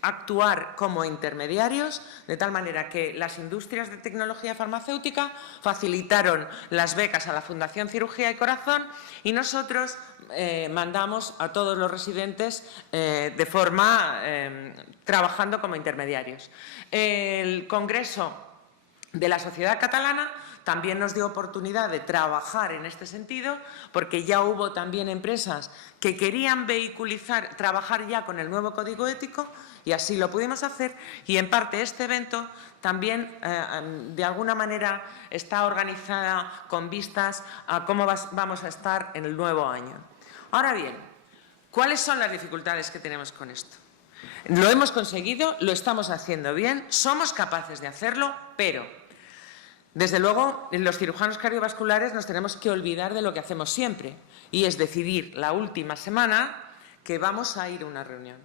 actuar como intermediarios, de tal manera que las industrias de tecnología farmacéutica facilitaron las becas a la Fundación Cirugía y Corazón y nosotros mandamos a todos los residentes de forma trabajando como intermediarios. El Congreso de la Sociedad Catalana también nos dio oportunidad de trabajar en este sentido, porque ya hubo también empresas que querían trabajar ya con el nuevo código ético, y así lo pudimos hacer, y en parte este evento también de alguna manera está organizada con vistas a cómo vamos a estar en el nuevo año. Ahora bien, ¿cuáles son las dificultades que tenemos con esto? Lo hemos conseguido, lo estamos haciendo bien, somos capaces de hacerlo, pero desde luego los cirujanos cardiovasculares nos tenemos que olvidar de lo que hacemos siempre, y es decidir la última semana que vamos a ir a una reunión.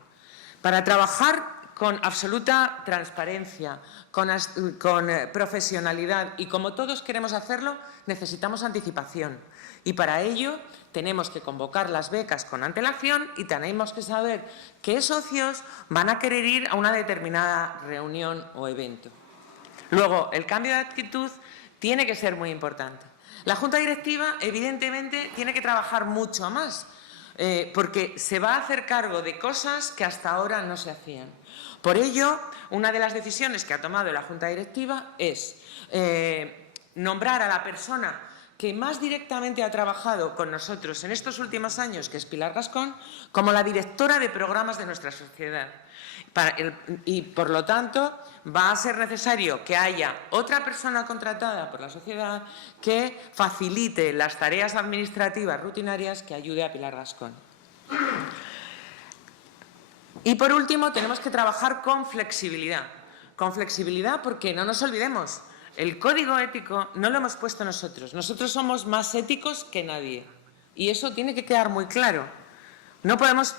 Para trabajar con absoluta transparencia, con profesionalidad y como todos queremos hacerlo, necesitamos anticipación. Y para ello tenemos que convocar las becas con antelación y tenemos que saber qué socios van a querer ir a una determinada reunión o evento. Luego, el cambio de actitud tiene que ser muy importante. La Junta Directiva, evidentemente, tiene que trabajar mucho más, porque se va a hacer cargo de cosas que hasta ahora no se hacían. Por ello, una de las decisiones que ha tomado la Junta Directiva es nombrar a la persona que más directamente ha trabajado con nosotros en estos últimos años, que es Pilar Gascón, como la directora de programas de nuestra sociedad. Y, por lo tanto, va a ser necesario que haya otra persona contratada por la sociedad que facilite las tareas administrativas rutinarias que ayude a Pilar Gascón. Y, por último, tenemos que trabajar con flexibilidad. Con flexibilidad porque, no nos olvidemos, el código ético no lo hemos puesto nosotros. Nosotros somos más éticos que nadie. Y eso tiene que quedar muy claro. No podemos...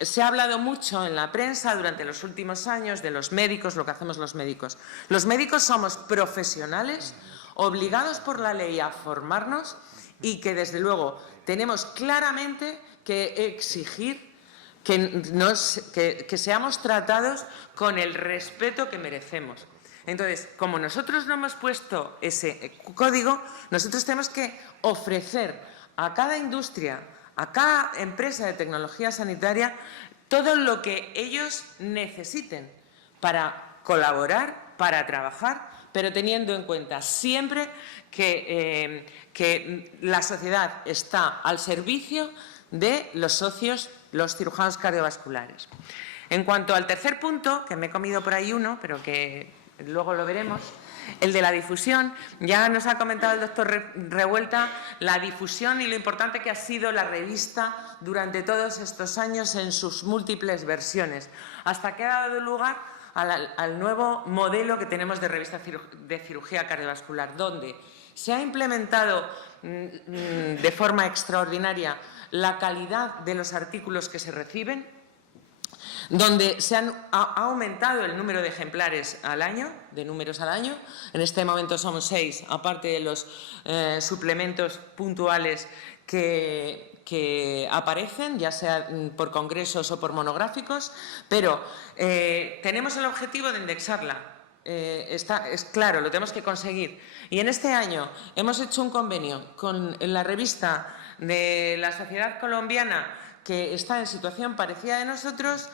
se ha hablado mucho en la prensa durante los últimos años de los médicos, lo que hacemos los médicos. Los médicos somos profesionales, obligados por la ley a formarnos y que, desde luego, tenemos claramente que exigir que seamos tratados con el respeto que merecemos. Entonces, como nosotros no hemos puesto ese código, nosotros tenemos que ofrecer a cada industria, a cada empresa de tecnología sanitaria, todo lo que ellos necesiten para colaborar, para trabajar, pero teniendo en cuenta siempre que la sociedad está al servicio de los socios, los cirujanos cardiovasculares. En cuanto al tercer punto, que me he comido por ahí uno, pero que luego lo veremos, el de la difusión, ya nos ha comentado el doctor Revuelta la difusión y lo importante que ha sido la revista durante todos estos años en sus múltiples versiones, hasta que ha dado lugar al nuevo modelo que tenemos de revista de cirugía cardiovascular, donde se ha implementado de forma extraordinaria la calidad de los artículos que se reciben, donde ha aumentado el número de ejemplares al año, de números al año. En este momento son 6, aparte de los suplementos puntuales que aparecen, ya sea por congresos o por monográficos, pero tenemos el objetivo de indexarla. Es claro, lo tenemos que conseguir. Y en este año hemos hecho un convenio con la revista de la Sociedad Colombiana, que está en situación parecida de nosotros,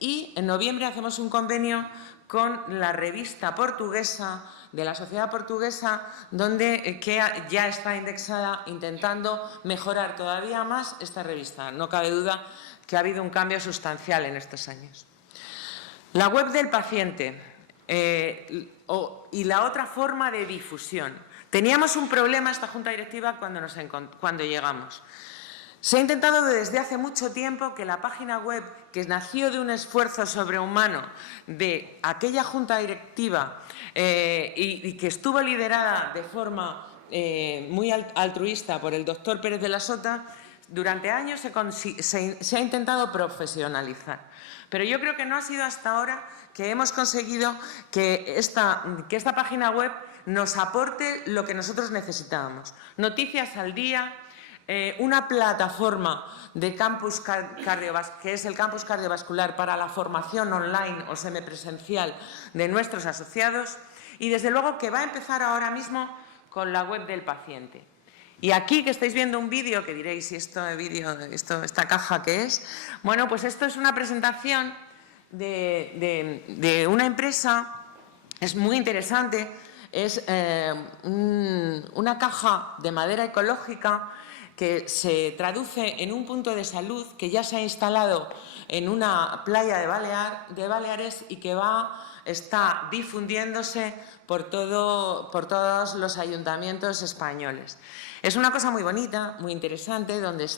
y en noviembre hacemos un convenio con la revista portuguesa de la Sociedad Portuguesa, que ya está indexada, intentando mejorar todavía más esta revista. No cabe duda que ha habido un cambio sustancial en estos años. La web del paciente y la otra forma de difusión. Teníamos un problema esta Junta Directiva cuando llegamos. Se ha intentado desde hace mucho tiempo que la página web, que nació de un esfuerzo sobrehumano de aquella Junta Directiva y que estuvo liderada de forma muy altruista por el doctor Pérez de la Sota, durante años se ha intentado profesionalizar. Pero yo creo que no ha sido hasta ahora que hemos conseguido que esta página web nos aporte lo que nosotros necesitábamos. Noticias al día, una plataforma de campus que es el campus cardiovascular para la formación online o semipresencial de nuestros asociados, y desde luego que va a empezar ahora mismo con la web del paciente. Y aquí que estáis viendo un vídeo, que diréis, ¿y esta caja qué es? Bueno, pues esto es una presentación de una empresa, es muy interesante, es una caja de madera ecológica que se traduce en un punto de salud que ya se ha instalado en una playa de Baleares y que está difundiéndose por todos los ayuntamientos españoles. Es una cosa muy bonita, muy interesante, donde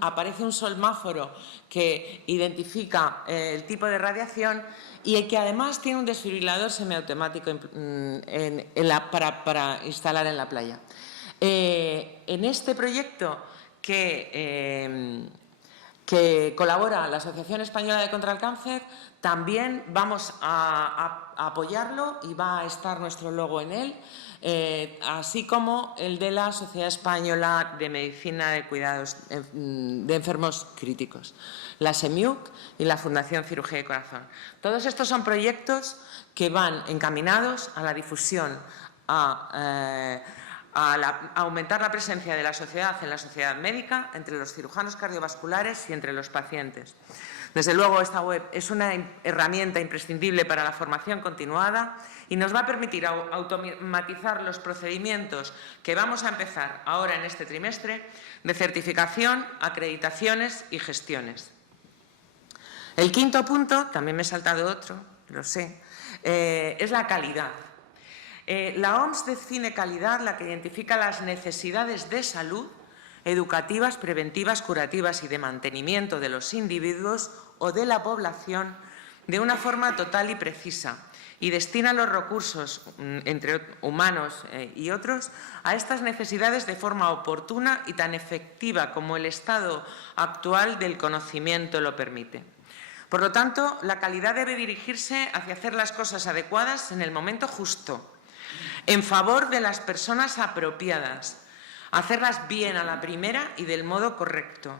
aparece un solmáforo que identifica el tipo de radiación y que además tiene un desfibrilador semiautomático para instalar en la playa. En este proyecto que colabora la Asociación Española contra el Cáncer, también vamos a apoyarlo y va a estar nuestro logo en él, así como el de la Sociedad Española de Medicina de Cuidados de Enfermos Críticos, la SEMIUC y la Fundación Cirugía y Corazón. Todos estos son proyectos que van encaminados a la difusión, a aumentar la presencia de la sociedad en la sociedad médica, entre los cirujanos cardiovasculares y entre los pacientes. Desde luego, esta web es una herramienta imprescindible para la formación continuada y nos va a permitir automatizar los procedimientos que vamos a empezar ahora en este trimestre de certificación, acreditaciones y gestiones. El quinto punto, también me he saltado otro, lo sé, es la calidad. La OMS define calidad la que identifica las necesidades de salud, educativas, preventivas, curativas y de mantenimiento de los individuos o de la población de una forma total y precisa y destina los recursos, entre humanos y otros, a estas necesidades de forma oportuna y tan efectiva como el estado actual del conocimiento lo permite. Por lo tanto, la calidad debe dirigirse hacia hacer las cosas adecuadas en el momento justo, en favor de las personas apropiadas, hacerlas bien a la primera y del modo correcto.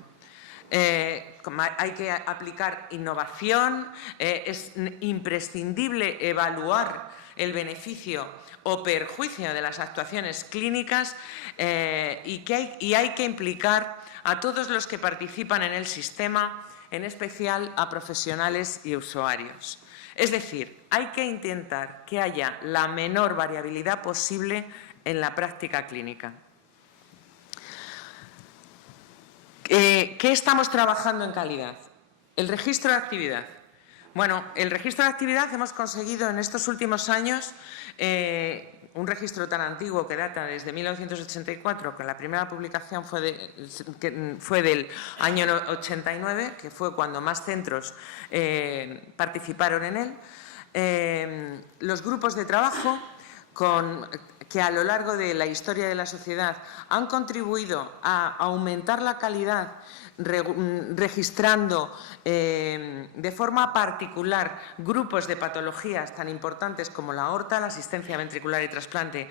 Hay que aplicar innovación, es imprescindible evaluar el beneficio o perjuicio de las actuaciones clínicas y hay que implicar a todos los que participan en el sistema, en especial a profesionales y usuarios. Es decir, hay que intentar que haya la menor variabilidad posible en la práctica clínica. ¿Qué estamos trabajando en calidad? El registro de actividad. Bueno, el registro de actividad hemos conseguido en estos últimos años un registro tan antiguo que data desde 1984, que la primera publicación fue del año 89, que fue cuando más centros participaron en él. Los grupos de trabajo que a lo largo de la historia de la sociedad han contribuido a aumentar la calidad registrando de forma particular grupos de patologías tan importantes como la aorta, la asistencia ventricular y trasplante,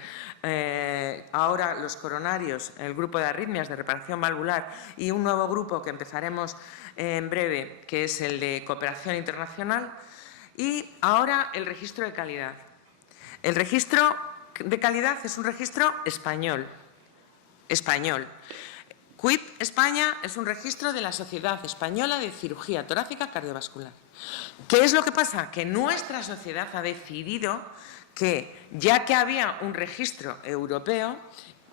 ahora los coronarios, el grupo de arritmias de reparación valvular y un nuevo grupo que empezaremos en breve, que es el de cooperación internacional, y ahora el registro de calidad. El registro de calidad es un registro español. CUIP España es un registro de la Sociedad Española de Cirugía Torácica Cardiovascular. ¿Qué es lo que pasa? Que nuestra sociedad ha decidido que, ya que había un registro europeo,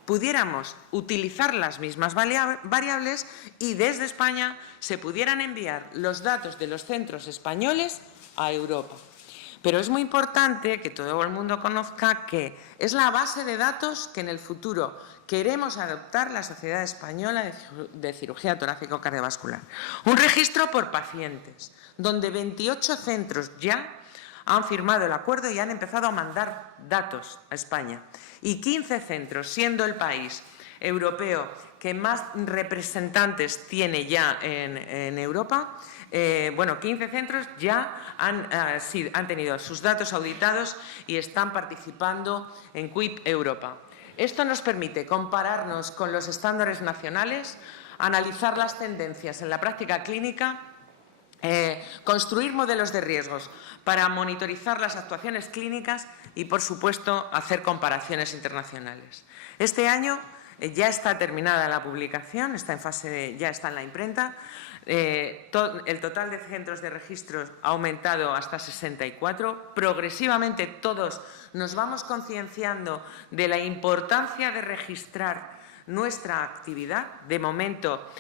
pudiéramos utilizar las mismas variables y desde España se pudieran enviar los datos de los centros españoles a Europa. Pero es muy importante que todo el mundo conozca que es la base de datos que en el futuro queremos adoptar la Sociedad Española de Cirugía Torácica Cardiovascular. Un registro por pacientes, donde 28 centros ya han firmado el acuerdo y han empezado a mandar datos a España. Y 15 centros, siendo el país europeo que más representantes tiene ya en Europa, 15 centros ya han tenido sus datos auditados y están participando en CUIP Europa. Esto nos permite compararnos con los estándares nacionales, analizar las tendencias en la práctica clínica, construir modelos de riesgos para monitorizar las actuaciones clínicas y, por supuesto, hacer comparaciones internacionales. Este año ya está terminada la publicación, está en fase ya está en la imprenta. El total de centros de registro ha aumentado hasta 64. Progresivamente todos nos vamos concienciando de la importancia de registrar nuestra actividad. De momento,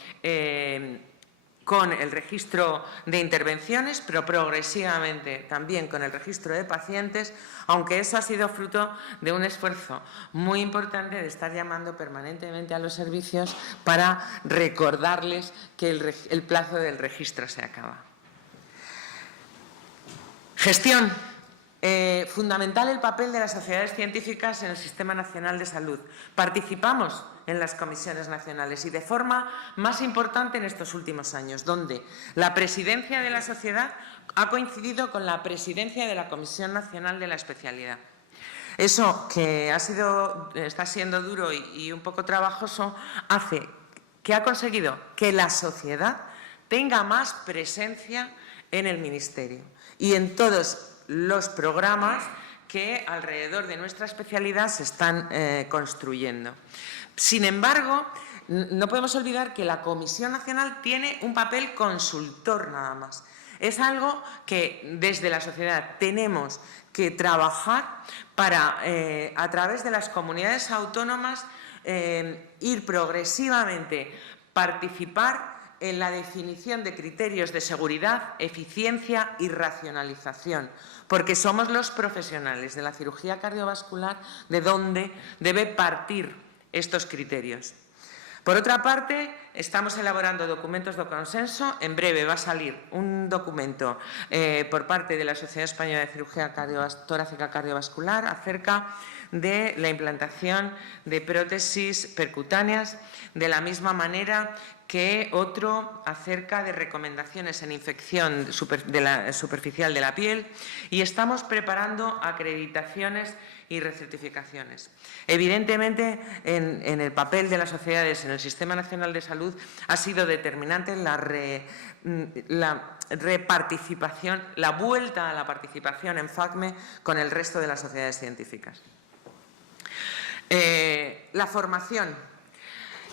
con el registro de intervenciones, pero progresivamente también con el registro de pacientes, aunque eso ha sido fruto de un esfuerzo muy importante de estar llamando permanentemente a los servicios para recordarles que el plazo del registro se acaba. Gestión. Fundamental el papel de las sociedades científicas en el Sistema Nacional de Salud. Participamos en las comisiones nacionales y de forma más importante en estos últimos años, donde la presidencia de la sociedad ha coincidido con la presidencia de la Comisión Nacional de la Especialidad. Eso, que está siendo duro y un poco trabajoso, hace que ha conseguido que la sociedad tenga más presencia en el Ministerio y en todos los programas que alrededor de nuestra especialidad se están construyendo. Sin embargo, no podemos olvidar que la Comisión Nacional tiene un papel consultor nada más. Es algo que desde la sociedad tenemos que trabajar para, a través de las comunidades autónomas, ir progresivamente, participar en la definición de criterios de seguridad, eficiencia y racionalización, porque somos los profesionales de la cirugía cardiovascular de donde debe partir estos criterios. Por otra parte, estamos elaborando documentos de consenso. En breve va a salir un documento por parte de la Sociedad Española de Cirugía Torácica Cardiovascular acerca de la implantación de prótesis percutáneas, de la misma manera que otro acerca de recomendaciones en infección superficial de la piel, y estamos preparando acreditaciones y recertificaciones. Evidentemente, en el papel de las sociedades en el Sistema Nacional de Salud ha sido determinante la reparticipación, la vuelta a la participación en FACME con el resto de las sociedades científicas. La formación.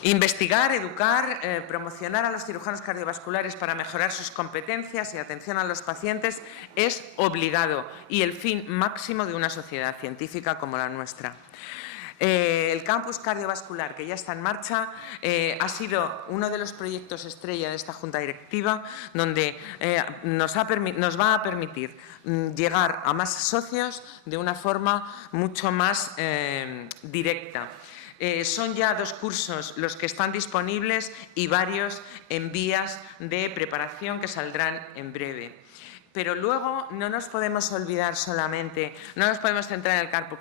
Investigar, educar, promocionar a los cirujanos cardiovasculares para mejorar sus competencias y atención a los pacientes es obligado y el fin máximo de una sociedad científica como la nuestra. El campus cardiovascular, que ya está en marcha, ha sido uno de los proyectos estrella de esta Junta Directiva, donde nos va a permitir llegar a más socios de una forma mucho más directa. Son ya 2 cursos los que están disponibles y varios en vías de preparación que saldrán en breve. Pero luego no nos podemos olvidar solamente, no nos podemos centrar en el campo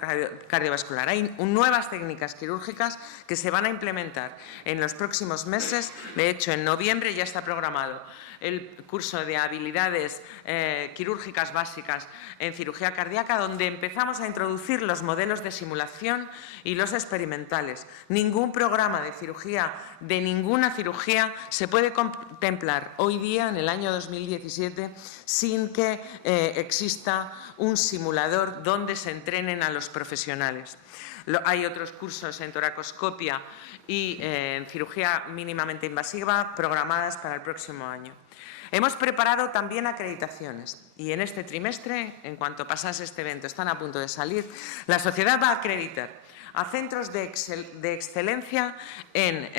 cardiovascular. Hay nuevas técnicas quirúrgicas que se van a implementar en los próximos meses. De hecho, en noviembre ya está programado el curso de habilidades quirúrgicas básicas en cirugía cardíaca, donde empezamos a introducir los modelos de simulación y los experimentales. Ningún programa de cirugía, de ninguna cirugía, se puede contemplar hoy día, en el año 2017, sin que exista un simulador donde se entrenen a los profesionales. Hay otros cursos en toracoscopia y en cirugía mínimamente invasiva programadas para el próximo año. Hemos preparado también acreditaciones y en este trimestre, en cuanto pasase este evento, están a punto de salir, la sociedad va a acreditar a centros de excelencia en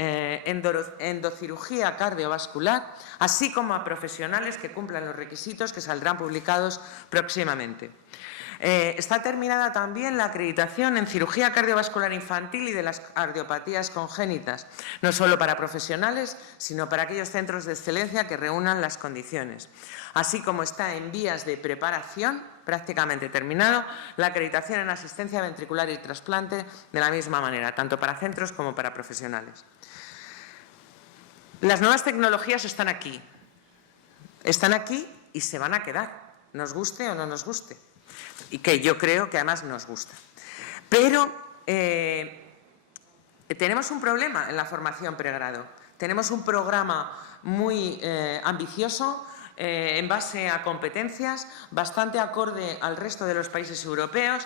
endocirugía cardiovascular, así como a profesionales que cumplan los requisitos que saldrán publicados próximamente. Está terminada también la acreditación en cirugía cardiovascular infantil y de las cardiopatías congénitas, no solo para profesionales, sino para aquellos centros de excelencia que reúnan las condiciones. Así como está en vías de preparación, prácticamente terminado, la acreditación en asistencia ventricular y trasplante de la misma manera, tanto para centros como para profesionales. Las nuevas tecnologías están aquí y se van a quedar, nos guste o no nos guste. Y que yo creo que además nos gusta. Pero tenemos un problema en la formación pregrado. Tenemos un programa muy ambicioso en base a competencias, bastante acorde al resto de los países europeos,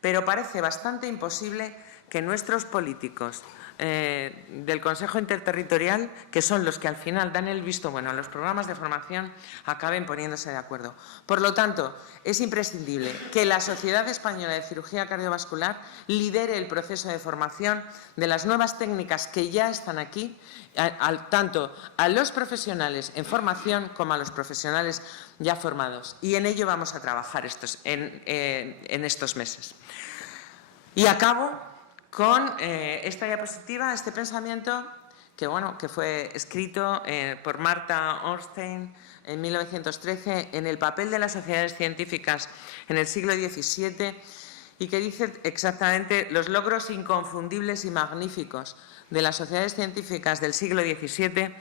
pero parece bastante imposible que nuestros políticos del Consejo Interterritorial, que son los que al final dan el visto bueno a los programas de formación, acaben poniéndose de acuerdo. Por lo tanto, es imprescindible que la Sociedad Española de Cirugía Cardiovascular lidere el proceso de formación de las nuevas técnicas que ya están aquí, tanto a los profesionales en formación como a los profesionales ya formados. Y en ello vamos a trabajar en estos meses. Y acabo con esta diapositiva, este pensamiento que fue escrito por Martha Ornstein en 1913 en el papel de las sociedades científicas en el siglo XVII y que dice exactamente: los logros inconfundibles y magníficos de las sociedades científicas del siglo XVII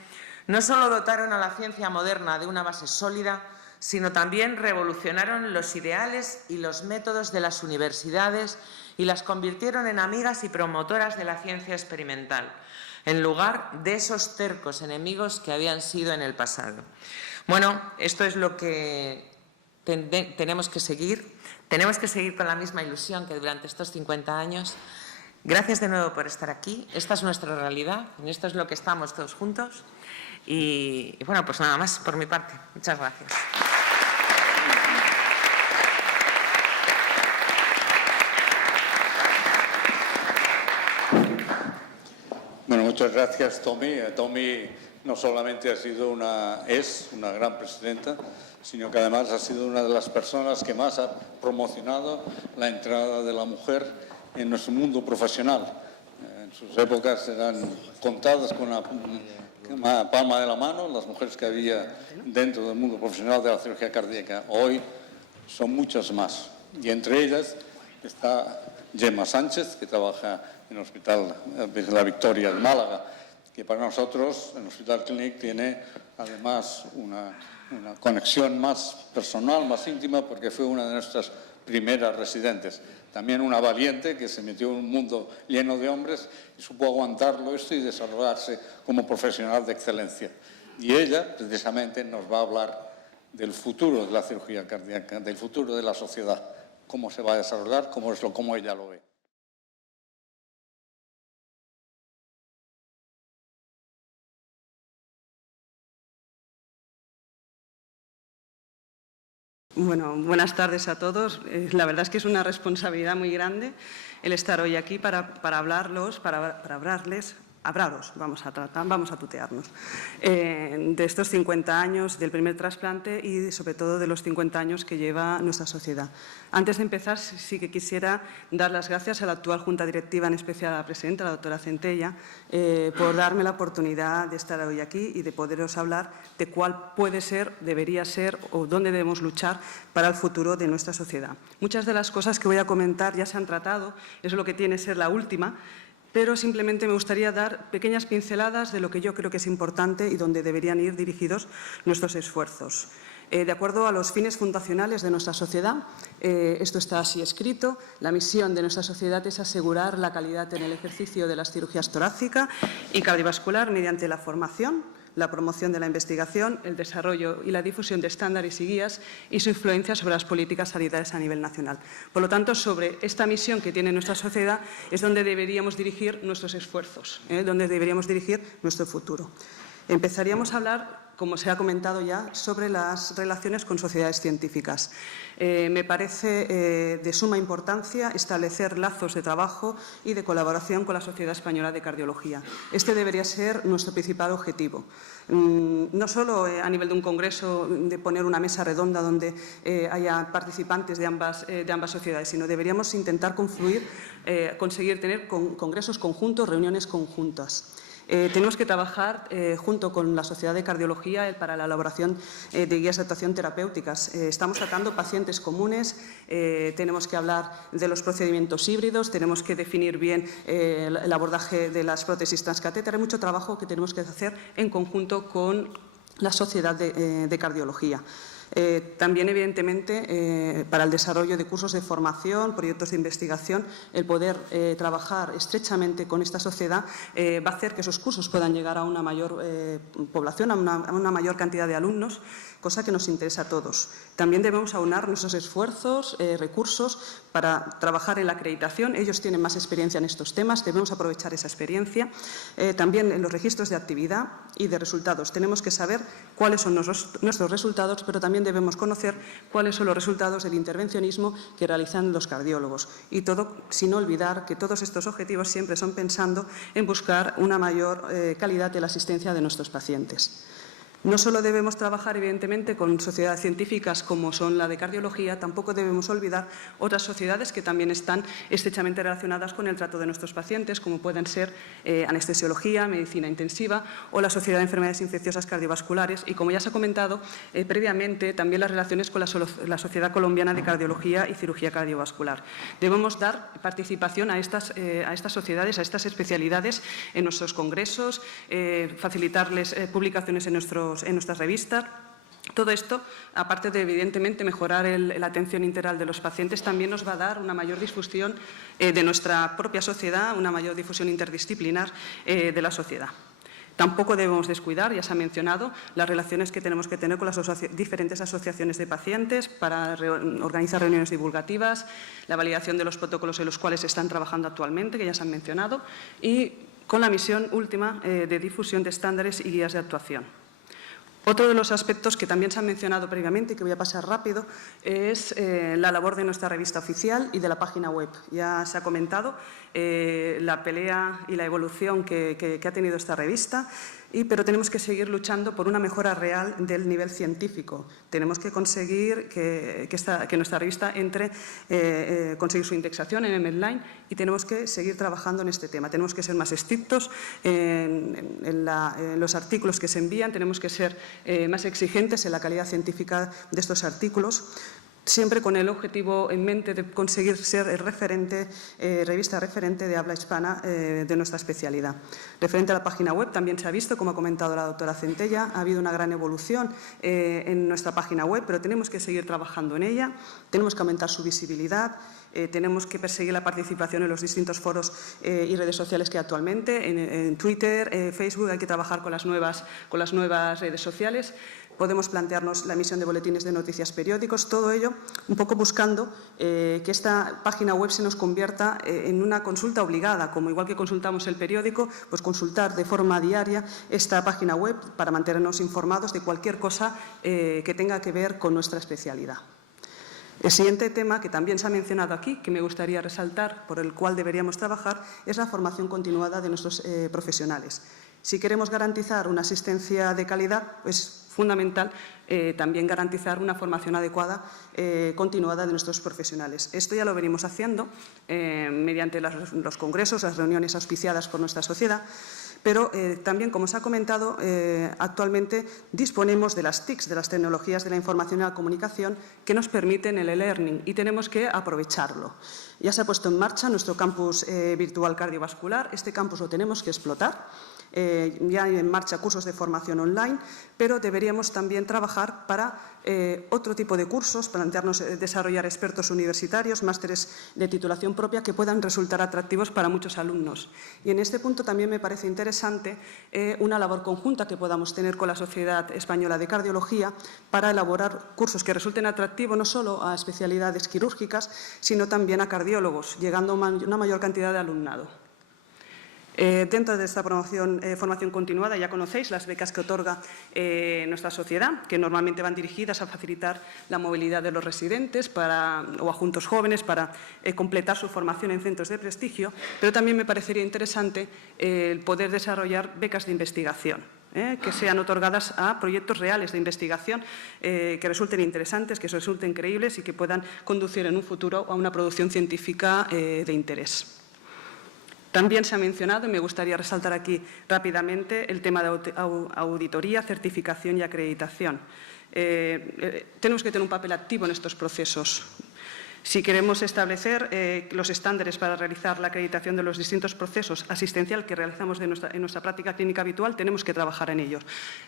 no solo dotaron a la ciencia moderna de una base sólida, sino también revolucionaron los ideales y los métodos de las universidades y las convirtieron en amigas y promotoras de la ciencia experimental, en lugar de esos tercos enemigos que habían sido en el pasado. Bueno, esto es lo que tenemos que seguir. Tenemos que seguir con la misma ilusión que durante estos 50 años. Gracias de nuevo por estar aquí. Esta es nuestra realidad, en esto es lo que estamos todos juntos. Y bueno, pues nada más por mi parte. Muchas gracias. Bueno, muchas gracias, Tommy. Tommy no solamente es una gran presidenta, sino que además ha sido una de las personas que más ha promocionado la entrada de la mujer en nuestro mundo profesional. En sus épocas eran contadas con la palma de la mano las mujeres que había dentro del mundo profesional de la cirugía cardíaca. Hoy son muchas más. Y entre ellas está Gemma Sánchez, que trabaja en el Hospital de la Victoria de Málaga, que para nosotros el Hospital Clínic tiene además una conexión más personal, más íntima, porque fue una de nuestras primeras residentes. También una valiente que se metió en un mundo lleno de hombres y supo aguantarlo esto y desarrollarse como profesional de excelencia. Y ella, precisamente, nos va a hablar del futuro de la cirugía cardíaca, del futuro de la sociedad, cómo se va a desarrollar, cómo ella lo ve. Bueno, buenas tardes a todos. La verdad es que es una responsabilidad muy grande el estar hoy aquí para hablarles, vamos a tutearnos, de estos 50 años del primer trasplante y sobre todo de los 50 años que lleva nuestra sociedad. Antes de empezar, sí que quisiera dar las gracias a la actual Junta Directiva, en especial a la presidenta, la doctora Centella, por darme la oportunidad de estar hoy aquí y de poderos hablar de cuál puede ser, debería ser o dónde debemos luchar para el futuro de nuestra sociedad. Muchas de las cosas que voy a comentar ya se han tratado, es lo que tiene que ser la última, pero simplemente me gustaría dar pequeñas pinceladas de lo que yo creo que es importante y donde deberían ir dirigidos nuestros esfuerzos. De acuerdo a los fines fundacionales de nuestra sociedad, esto está así escrito: la misión de nuestra sociedad es asegurar la calidad en el ejercicio de las cirugías torácica y cardiovascular mediante la formación, la promoción de la investigación, el desarrollo y la difusión de estándares y guías y su influencia sobre las políticas sanitarias a nivel nacional. Por lo tanto, sobre esta misión que tiene nuestra sociedad es donde deberíamos dirigir nuestros esfuerzos, donde deberíamos dirigir nuestro futuro. Empezaríamos a hablar, como se ha comentado ya, sobre las relaciones con sociedades científicas. Me parece de suma importancia establecer lazos de trabajo y de colaboración con la Sociedad Española de Cardiología. Este debería ser nuestro principal objetivo. No solo a nivel de un congreso, de poner una mesa redonda donde haya participantes de ambas sociedades, sino deberíamos intentar confluir, conseguir tener congresos conjuntos, reuniones conjuntas. Tenemos que trabajar junto con la Sociedad de Cardiología para la elaboración de guías de actuación terapéuticas. Estamos tratando pacientes comunes, tenemos que hablar de los procedimientos híbridos, tenemos que definir bien el abordaje de las prótesis transcatéter. Hay mucho trabajo que tenemos que hacer en conjunto con la Sociedad de Cardiología. También, evidentemente, para el desarrollo de cursos de formación, proyectos de investigación, el poder trabajar estrechamente con esta sociedad va a hacer que esos cursos puedan llegar a una mayor población, a una mayor cantidad de alumnos, cosa que nos interesa a todos. También debemos aunar nuestros esfuerzos, recursos para trabajar en la acreditación. Ellos tienen más experiencia en estos temas, debemos aprovechar esa experiencia. También en los registros de actividad y de resultados. Tenemos que saber cuáles son nuestros resultados, pero también debemos conocer cuáles son los resultados del intervencionismo que realizan los cardiólogos. Y todo sin olvidar que todos estos objetivos siempre son pensando en buscar una mayor calidad de la asistencia de nuestros pacientes. No solo debemos trabajar, evidentemente, con sociedades científicas como son la de cardiología, tampoco debemos olvidar otras sociedades que también están estrechamente relacionadas con el trato de nuestros pacientes, como pueden ser anestesiología, medicina intensiva o la Sociedad de Enfermedades Infecciosas Cardiovasculares. Y, como ya se ha comentado previamente, también las relaciones con la Sociedad Colombiana de Cardiología y Cirugía Cardiovascular. Debemos dar participación a estas sociedades, a estas especialidades en nuestros congresos, facilitarles publicaciones en nuestras revistas. Todo esto, aparte de, evidentemente, mejorar la atención integral de los pacientes, también nos va a dar una mayor difusión de nuestra propia sociedad, una mayor difusión interdisciplinar de la sociedad. Tampoco debemos descuidar, ya se ha mencionado, las relaciones que tenemos que tener con las diferentes asociaciones de pacientes para organizar reuniones divulgativas, la validación de los protocolos en los cuales se están trabajando actualmente, que ya se han mencionado, y con la misión última de difusión de estándares y guías de actuación. Otro de los aspectos que también se han mencionado previamente y que voy a pasar rápido es la labor de nuestra revista oficial y de la página web. Ya se ha comentado la pelea y la evolución que ha tenido esta revista, pero tenemos que seguir luchando por una mejora real del nivel científico. Tenemos que conseguir que nuestra revista conseguir su indexación en Medline y tenemos que seguir trabajando en este tema. Tenemos que ser más estrictos en los artículos que se envían, tenemos que ser más exigentes en la calidad científica de estos artículos, siempre con el objetivo en mente de conseguir ser el revista referente de habla hispana de nuestra especialidad. Referente a la página web, también se ha visto, como ha comentado la doctora Centella, ha habido una gran evolución en nuestra página web, pero tenemos que seguir trabajando en ella, tenemos que aumentar su visibilidad, tenemos que perseguir la participación en los distintos foros y redes sociales que actualmente, en Twitter, Facebook, hay que trabajar con las nuevas redes sociales. Podemos plantearnos la emisión de boletines de noticias periódicos, todo ello un poco buscando que esta página web se nos convierta en una consulta obligada, como igual que consultamos el periódico, pues consultar de forma diaria esta página web para mantenernos informados de cualquier cosa que tenga que ver con nuestra especialidad. El siguiente tema, que también se ha mencionado aquí, que me gustaría resaltar, por el cual deberíamos trabajar, es la formación continuada de nuestros profesionales. Si queremos garantizar una asistencia de calidad, es fundamental también garantizar una formación adecuada, continuada de nuestros profesionales. Esto ya lo venimos haciendo mediante los congresos, las reuniones auspiciadas por nuestra sociedad, pero también, como se ha comentado, actualmente disponemos de las TICs, de las tecnologías de la información y la comunicación, que nos permiten el e-learning y tenemos que aprovecharlo. Ya se ha puesto en marcha nuestro campus virtual cardiovascular. Este campus lo tenemos que explotar. Ya hay en marcha cursos de formación online, pero deberíamos también trabajar para otro tipo de cursos, plantearnos desarrollar expertos universitarios, másteres de titulación propia que puedan resultar atractivos para muchos alumnos. Y en este punto también me parece interesante una labor conjunta que podamos tener con la Sociedad Española de Cardiología para elaborar cursos que resulten atractivos no solo a especialidades quirúrgicas, sino también a cardiólogos, llegando a una mayor cantidad de alumnado. Dentro de esta formación continuada ya conocéis las becas que otorga nuestra sociedad, que normalmente van dirigidas a facilitar la movilidad de los residentes o adjuntos jóvenes para completar su formación en centros de prestigio, pero también me parecería interesante el poder desarrollar becas de investigación, que sean otorgadas a proyectos reales de investigación que resulten interesantes, que resulten creíbles y que puedan conducir en un futuro a una producción científica de interés. También se ha mencionado, y me gustaría resaltar aquí rápidamente, el tema de auditoría, certificación y acreditación. Tenemos que tener un papel activo en estos procesos. Si queremos establecer los estándares para realizar la acreditación de los distintos procesos asistencial que realizamos en nuestra práctica clínica habitual, tenemos que trabajar en ellos.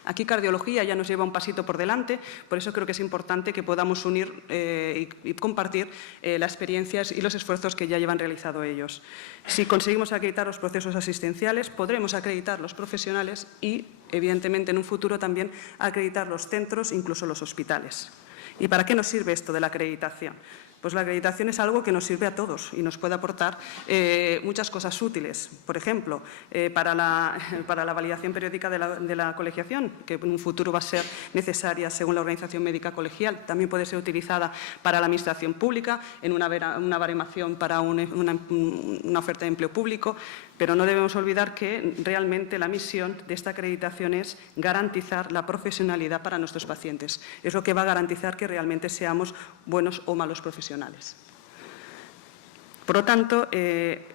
Aquí cardiología ya nos lleva un pasito por delante, por eso creo que es importante que podamos unir y compartir las experiencias y los esfuerzos que ya llevan realizado ellos. Si conseguimos acreditar los procesos asistenciales, podremos acreditar los profesionales y, evidentemente, en un futuro también acreditar los centros, incluso los hospitales. ¿Y para qué nos sirve esto de la acreditación? Pues la acreditación es algo que nos sirve a todos y nos puede aportar muchas cosas útiles. Por ejemplo, para la validación periódica de la colegiación, que en un futuro va a ser necesaria según la Organización Médica Colegial. También puede ser utilizada para la Administración Pública, en una baremación para una oferta de empleo público. Pero no debemos olvidar que realmente la misión de esta acreditación es garantizar la profesionalidad para nuestros pacientes. Es lo que va a garantizar que realmente seamos buenos o malos profesionales. Por lo tanto,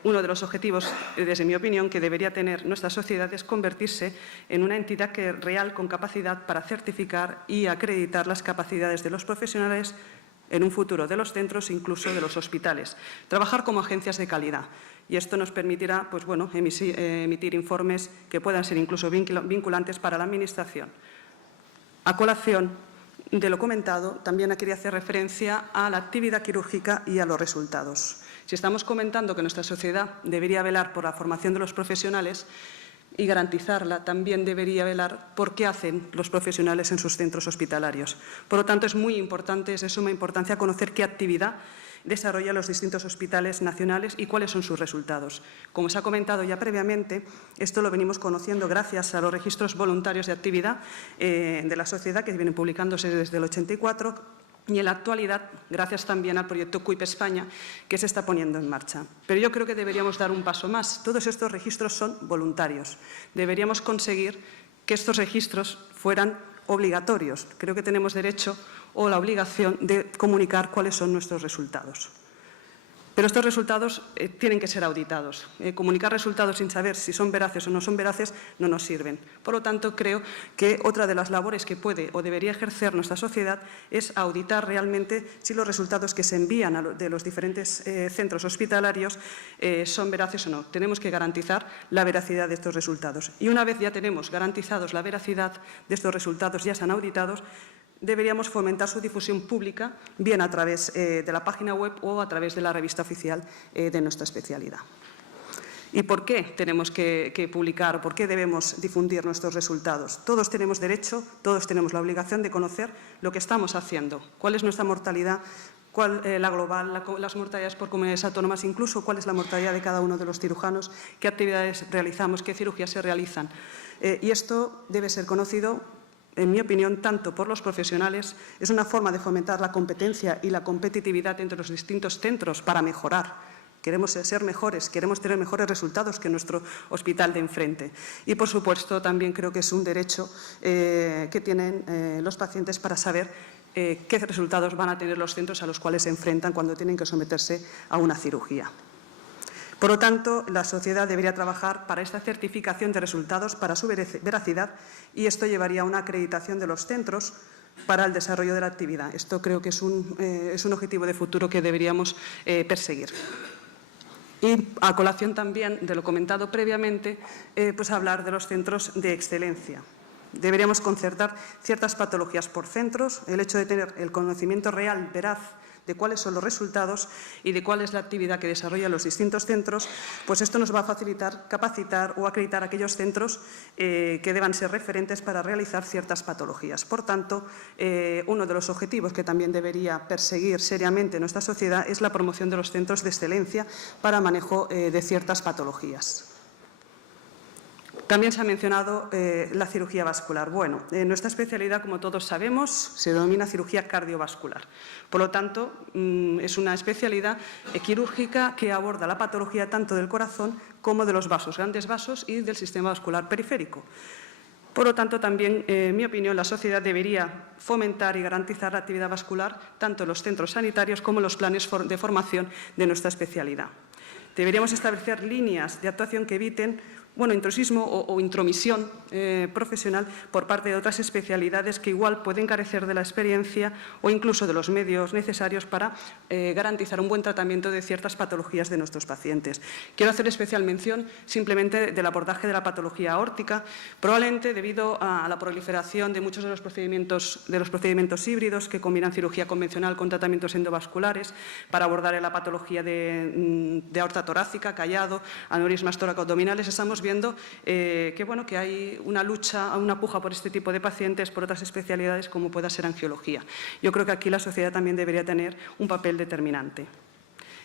uno de los objetivos, desde mi opinión, que debería tener nuestra sociedad es convertirse en una entidad real con capacidad para certificar y acreditar las capacidades de los profesionales en un futuro de los centros, incluso de los hospitales. Trabajar como agencias de calidad. Y esto nos permitirá pues, bueno, emitir informes que puedan ser incluso vinculantes para la Administración. A colación de lo comentado, también quería hacer referencia a la actividad quirúrgica y a los resultados. Si estamos comentando que nuestra sociedad debería velar por la formación de los profesionales y garantizarla, también debería velar por qué hacen los profesionales en sus centros hospitalarios. Por lo tanto, es muy importante, es de suma importancia conocer qué actividad desarrollan los distintos hospitales nacionales y cuáles son sus resultados. Como se ha comentado ya previamente, esto lo venimos conociendo gracias a los registros voluntarios de actividad de la sociedad que vienen publicándose desde el 84 y en la actualidad, gracias también al proyecto CUIP España, que se está poniendo en marcha. Pero yo creo que deberíamos dar un paso más. Todos estos registros son voluntarios. Deberíamos conseguir que estos registros fueran obligatorios. Creo que tenemos derecho o la obligación de comunicar cuáles son nuestros resultados. Pero estos resultados tienen que ser auditados. Comunicar resultados sin saber si son veraces o no son veraces no nos sirven. Por lo tanto, creo que otra de las labores que puede o debería ejercer nuestra sociedad es auditar realmente si los resultados que se envían de los diferentes centros hospitalarios son veraces o no. Tenemos que garantizar la veracidad de estos resultados. Y una vez ya tenemos garantizados la veracidad de estos resultados, ya están auditados, deberíamos fomentar su difusión pública, bien a través de la página web o a través de la revista oficial de nuestra especialidad. ¿Y por qué tenemos que publicar, por qué debemos difundir nuestros resultados? Todos tenemos derecho, todos tenemos la obligación de conocer lo que estamos haciendo, cuál es nuestra mortalidad, cuál la global, las mortalidades por comunidades autónomas, incluso cuál es la mortalidad de cada uno de los cirujanos, qué actividades realizamos, qué cirugías se realizan. Y esto debe ser conocido, en mi opinión, tanto por los profesionales, es una forma de fomentar la competencia y la competitividad entre los distintos centros para mejorar. Queremos ser mejores, queremos tener mejores resultados que nuestro hospital de enfrente. Y, por supuesto, también creo que es un derecho que tienen los pacientes para saber qué resultados van a tener los centros a los cuales se enfrentan cuando tienen que someterse a una cirugía. Por lo tanto, la sociedad debería trabajar para esta certificación de resultados, para su veracidad, y esto llevaría a una acreditación de los centros para el desarrollo de la actividad. Esto creo que es un objetivo de futuro que deberíamos perseguir. Y a colación también de lo comentado previamente, pues hablar de los centros de excelencia. Deberíamos concertar ciertas patologías por centros, el hecho de tener el conocimiento real, veraz, de cuáles son los resultados y de cuál es la actividad que desarrollan los distintos centros, pues esto nos va a facilitar capacitar o acreditar aquellos centros que deban ser referentes para realizar ciertas patologías. Por tanto, uno de los objetivos que también debería perseguir seriamente nuestra sociedad es la promoción de los centros de excelencia para manejo de ciertas patologías. También se ha mencionado la cirugía vascular. Bueno, nuestra especialidad, como todos sabemos, se denomina cirugía cardiovascular. Por lo tanto, es una especialidad quirúrgica que aborda la patología tanto del corazón como de los vasos, grandes vasos y del sistema vascular periférico. Por lo tanto, también, en mi opinión, la sociedad debería fomentar y garantizar la actividad vascular tanto en los centros sanitarios como en los planes de formación de nuestra especialidad. Deberíamos establecer líneas de actuación que eviten intrusismo o intromisión profesional por parte de otras especialidades que igual pueden carecer de la experiencia o incluso de los medios necesarios para garantizar un buen tratamiento de ciertas patologías de nuestros pacientes. Quiero hacer especial mención simplemente del abordaje de la patología aórtica, probablemente debido a la proliferación de muchos de los procedimientos híbridos que combinan cirugía convencional con tratamientos endovasculares para abordar la patología de aorta torácica, callado, aneurismas tóraco-abdominales. Estamos viendo que hay una lucha, una puja por este tipo de pacientes, por otras especialidades como pueda ser angiología. Yo creo que aquí la sociedad también debería tener un papel determinante.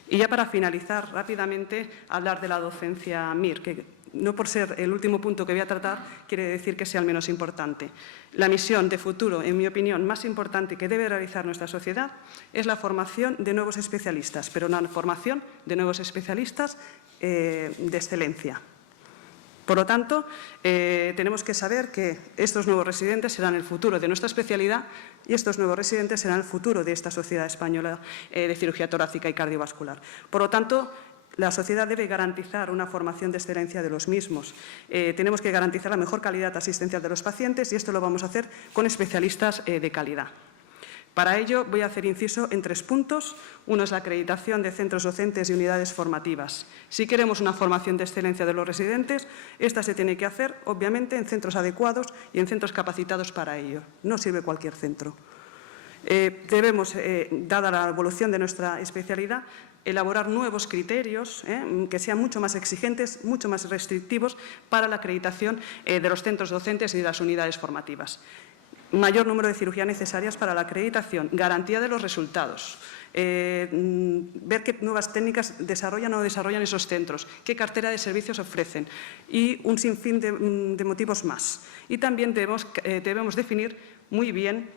Y ya para finalizar, rápidamente, hablar de la docencia MIR, que no por ser el último punto que voy a tratar quiere decir que sea el menos importante. La misión de futuro, en mi opinión, más importante que debe realizar nuestra sociedad es la formación de nuevos especialistas, pero una formación de nuevos especialistas de excelencia. Por lo tanto, tenemos que saber que estos nuevos residentes serán el futuro de nuestra especialidad y estos nuevos residentes serán el futuro de esta sociedad española de cirugía torácica y cardiovascular. Por lo tanto, la sociedad debe garantizar una formación de excelencia de los mismos. Tenemos que garantizar la mejor calidad asistencial de los pacientes y esto lo vamos a hacer con especialistas de calidad. Para ello voy a hacer inciso en 3 puntos. Uno es la acreditación de centros docentes y unidades formativas. Si queremos una formación de excelencia de los residentes, esta se tiene que hacer, obviamente, en centros adecuados y en centros capacitados para ello. No sirve cualquier centro. Debemos, dada la evolución de nuestra especialidad, elaborar nuevos criterios que sean mucho más exigentes, mucho más restrictivos para la acreditación de los centros docentes y de las unidades formativas. Mayor número de cirugías necesarias para la acreditación, garantía de los resultados, ver qué nuevas técnicas desarrollan o no desarrollan esos centros, qué cartera de servicios ofrecen y un sinfín de motivos más. Y también debemos definir muy bien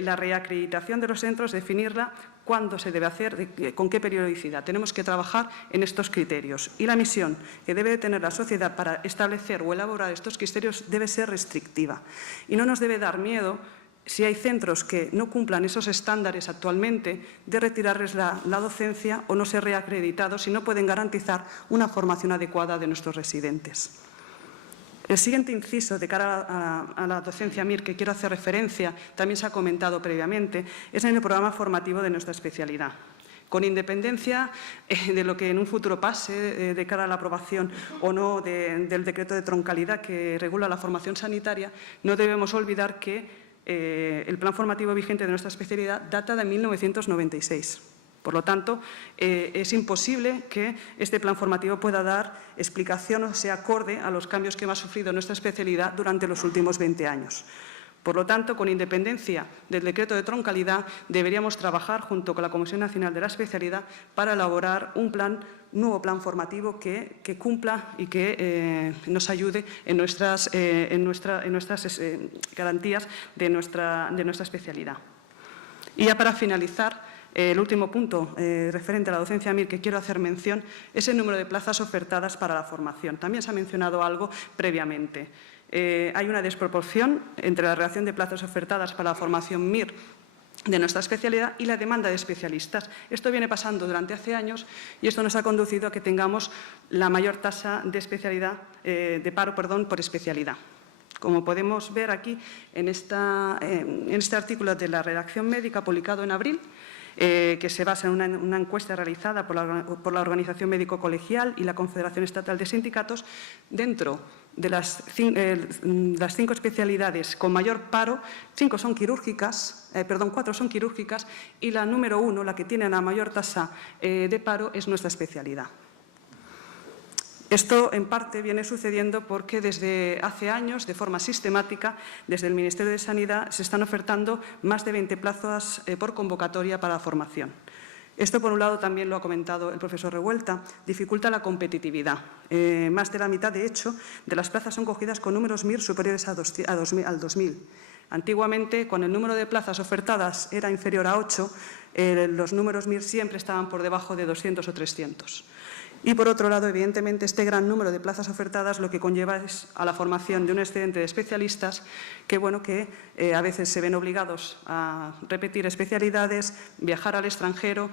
la reacreditación de los centros, definirla, cuándo se debe hacer, con qué periodicidad. Tenemos que trabajar en estos criterios. Y la misión que debe tener la sociedad para establecer o elaborar estos criterios debe ser restrictiva. Y no nos debe dar miedo, si hay centros que no cumplan esos estándares actualmente, de retirarles la docencia o no ser reacreditados si no pueden garantizar una formación adecuada de nuestros residentes. El siguiente inciso de cara a la docencia MIR que quiero hacer referencia, también se ha comentado previamente, es en el programa formativo de nuestra especialidad. Con independencia de lo que en un futuro pase de cara a la aprobación o no del decreto de troncalidad que regula la formación sanitaria, no debemos olvidar que el plan formativo vigente de nuestra especialidad data de 1996. Por lo tanto, es imposible que este plan formativo pueda dar explicación o sea acorde a los cambios que ha sufrido nuestra especialidad durante los últimos 20 años. Por lo tanto, con independencia del decreto de troncalidad, deberíamos trabajar junto con la Comisión Nacional de la Especialidad para elaborar un nuevo plan formativo que cumpla y que nos ayude en nuestras garantías de nuestra especialidad. Y ya para finalizar, el último punto referente a la docencia MIR que quiero hacer mención es el número de plazas ofertadas para la formación. También se ha mencionado algo previamente. Hay una desproporción entre la relación de plazas ofertadas para la formación MIR de nuestra especialidad y la demanda de especialistas. Esto viene pasando durante hace años y esto nos ha conducido a que tengamos la mayor tasa de paro por especialidad. Como podemos ver aquí en este artículo de la redacción médica publicado en abril, que se basa en una encuesta realizada por la Organización Médico Colegial y la Confederación Estatal de Sindicatos, dentro de las 5 especialidades con mayor paro, 4 son quirúrgicas y la número 1, la que tiene la mayor tasa de paro, es nuestra especialidad. Esto, en parte, viene sucediendo porque desde hace años, de forma sistemática, desde el Ministerio de Sanidad se están ofertando más de 20 plazas por convocatoria para la formación. Esto, por un lado, también lo ha comentado el profesor Revuelta, dificulta la competitividad. Más de la mitad, de hecho, de las plazas son cogidas con números MIR superiores al 2000. Antiguamente, cuando el número de plazas ofertadas era inferior a 8, los números MIR siempre estaban por debajo de 200 o 300. Y, por otro lado, evidentemente, este gran número de plazas ofertadas lo que conlleva es a la formación de un excedente de especialistas que a veces se ven obligados a repetir especialidades, viajar al extranjero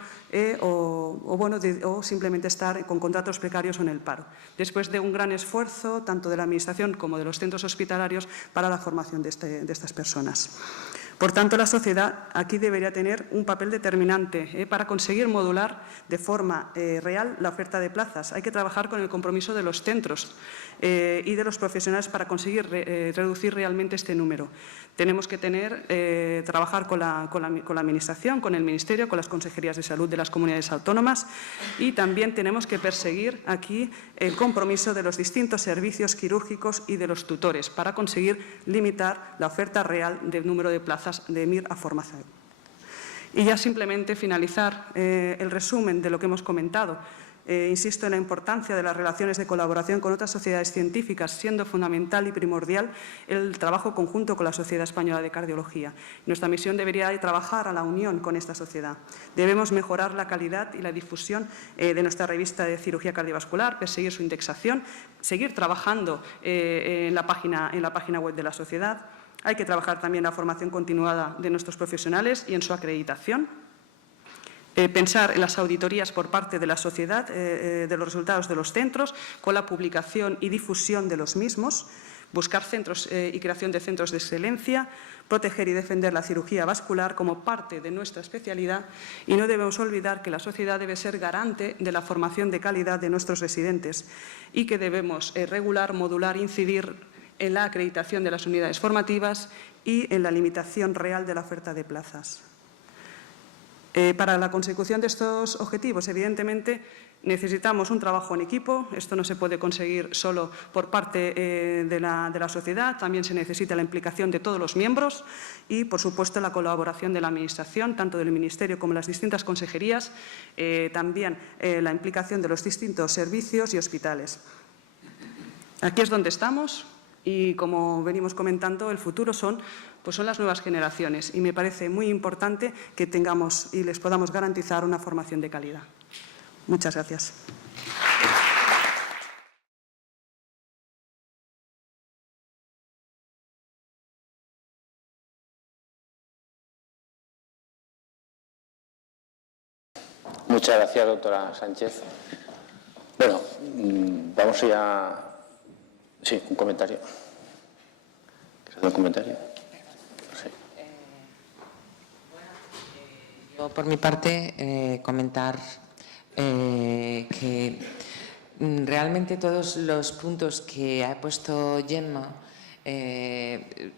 o simplemente estar con contratos precarios o en el paro, después de un gran esfuerzo tanto de la Administración como de los centros hospitalarios para la formación de estas personas. Por tanto, la sociedad aquí debería tener un papel determinante para conseguir modular de forma real la oferta de plazas. Hay que trabajar con el compromiso de los centros y de los profesionales para conseguir reducir realmente este número. Tenemos que trabajar con la Administración, con el Ministerio, con las consejerías de salud de las comunidades autónomas, y también tenemos que perseguir aquí el compromiso de los distintos servicios quirúrgicos y de los tutores para conseguir limitar la oferta real del número de plazas de MIR a formación. Y ya simplemente finalizar el resumen de lo que hemos comentado. Insisto en la importancia de las relaciones de colaboración con otras sociedades científicas, siendo fundamental y primordial el trabajo conjunto con la Sociedad Española de Cardiología. Nuestra misión debería de trabajar a la unión con esta sociedad. Debemos mejorar la calidad y la difusión de nuestra revista de cirugía cardiovascular, perseguir su indexación, seguir trabajando en la página web de la sociedad. Hay que trabajar también la formación continuada de nuestros profesionales y en su acreditación. Pensar en las auditorías por parte de la sociedad de los resultados de los centros, con la publicación y difusión de los mismos, buscar centros y creación de centros de excelencia, proteger y defender la cirugía vascular como parte de nuestra especialidad, y no debemos olvidar que la sociedad debe ser garante de la formación de calidad de nuestros residentes y que debemos regular, modular, incidir en la acreditación de las unidades formativas y en la limitación real de la oferta de plazas. Para la consecución de estos objetivos, evidentemente, necesitamos un trabajo en equipo. Esto no se puede conseguir solo por parte de la sociedad. También se necesita la implicación de todos los miembros y, por supuesto, la colaboración de la Administración, tanto del Ministerio como las distintas consejerías, también la implicación de los distintos servicios y hospitales. Aquí es donde estamos y, como venimos comentando, el futuro son las nuevas generaciones, y me parece muy importante que tengamos y les podamos garantizar una formación de calidad. Muchas gracias. Muchas gracias, doctora Sánchez. Bueno, vamos ya. Sí, un comentario. ¿Quieres hacer un comentario? Yo, por mi parte, comentar que realmente todos los puntos que ha puesto Gemma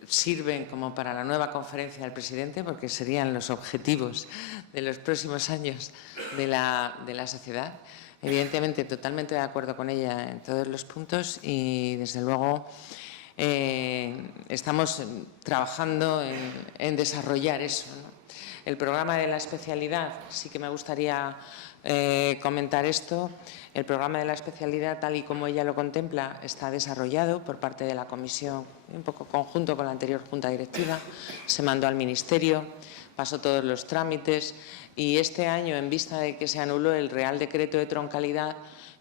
sirven como para la nueva conferencia del presidente, porque serían los objetivos de los próximos años de la sociedad. Evidentemente, totalmente de acuerdo con ella en todos los puntos y, desde luego, estamos trabajando en desarrollar eso, ¿no? El programa de la especialidad, sí que me gustaría comentar esto. El programa de la especialidad, tal y como ella lo contempla, está desarrollado por parte de la Comisión, un poco conjunto con la anterior Junta Directiva. Se mandó al Ministerio, pasó todos los trámites y este año, en vista de que se anuló el Real Decreto de Troncalidad,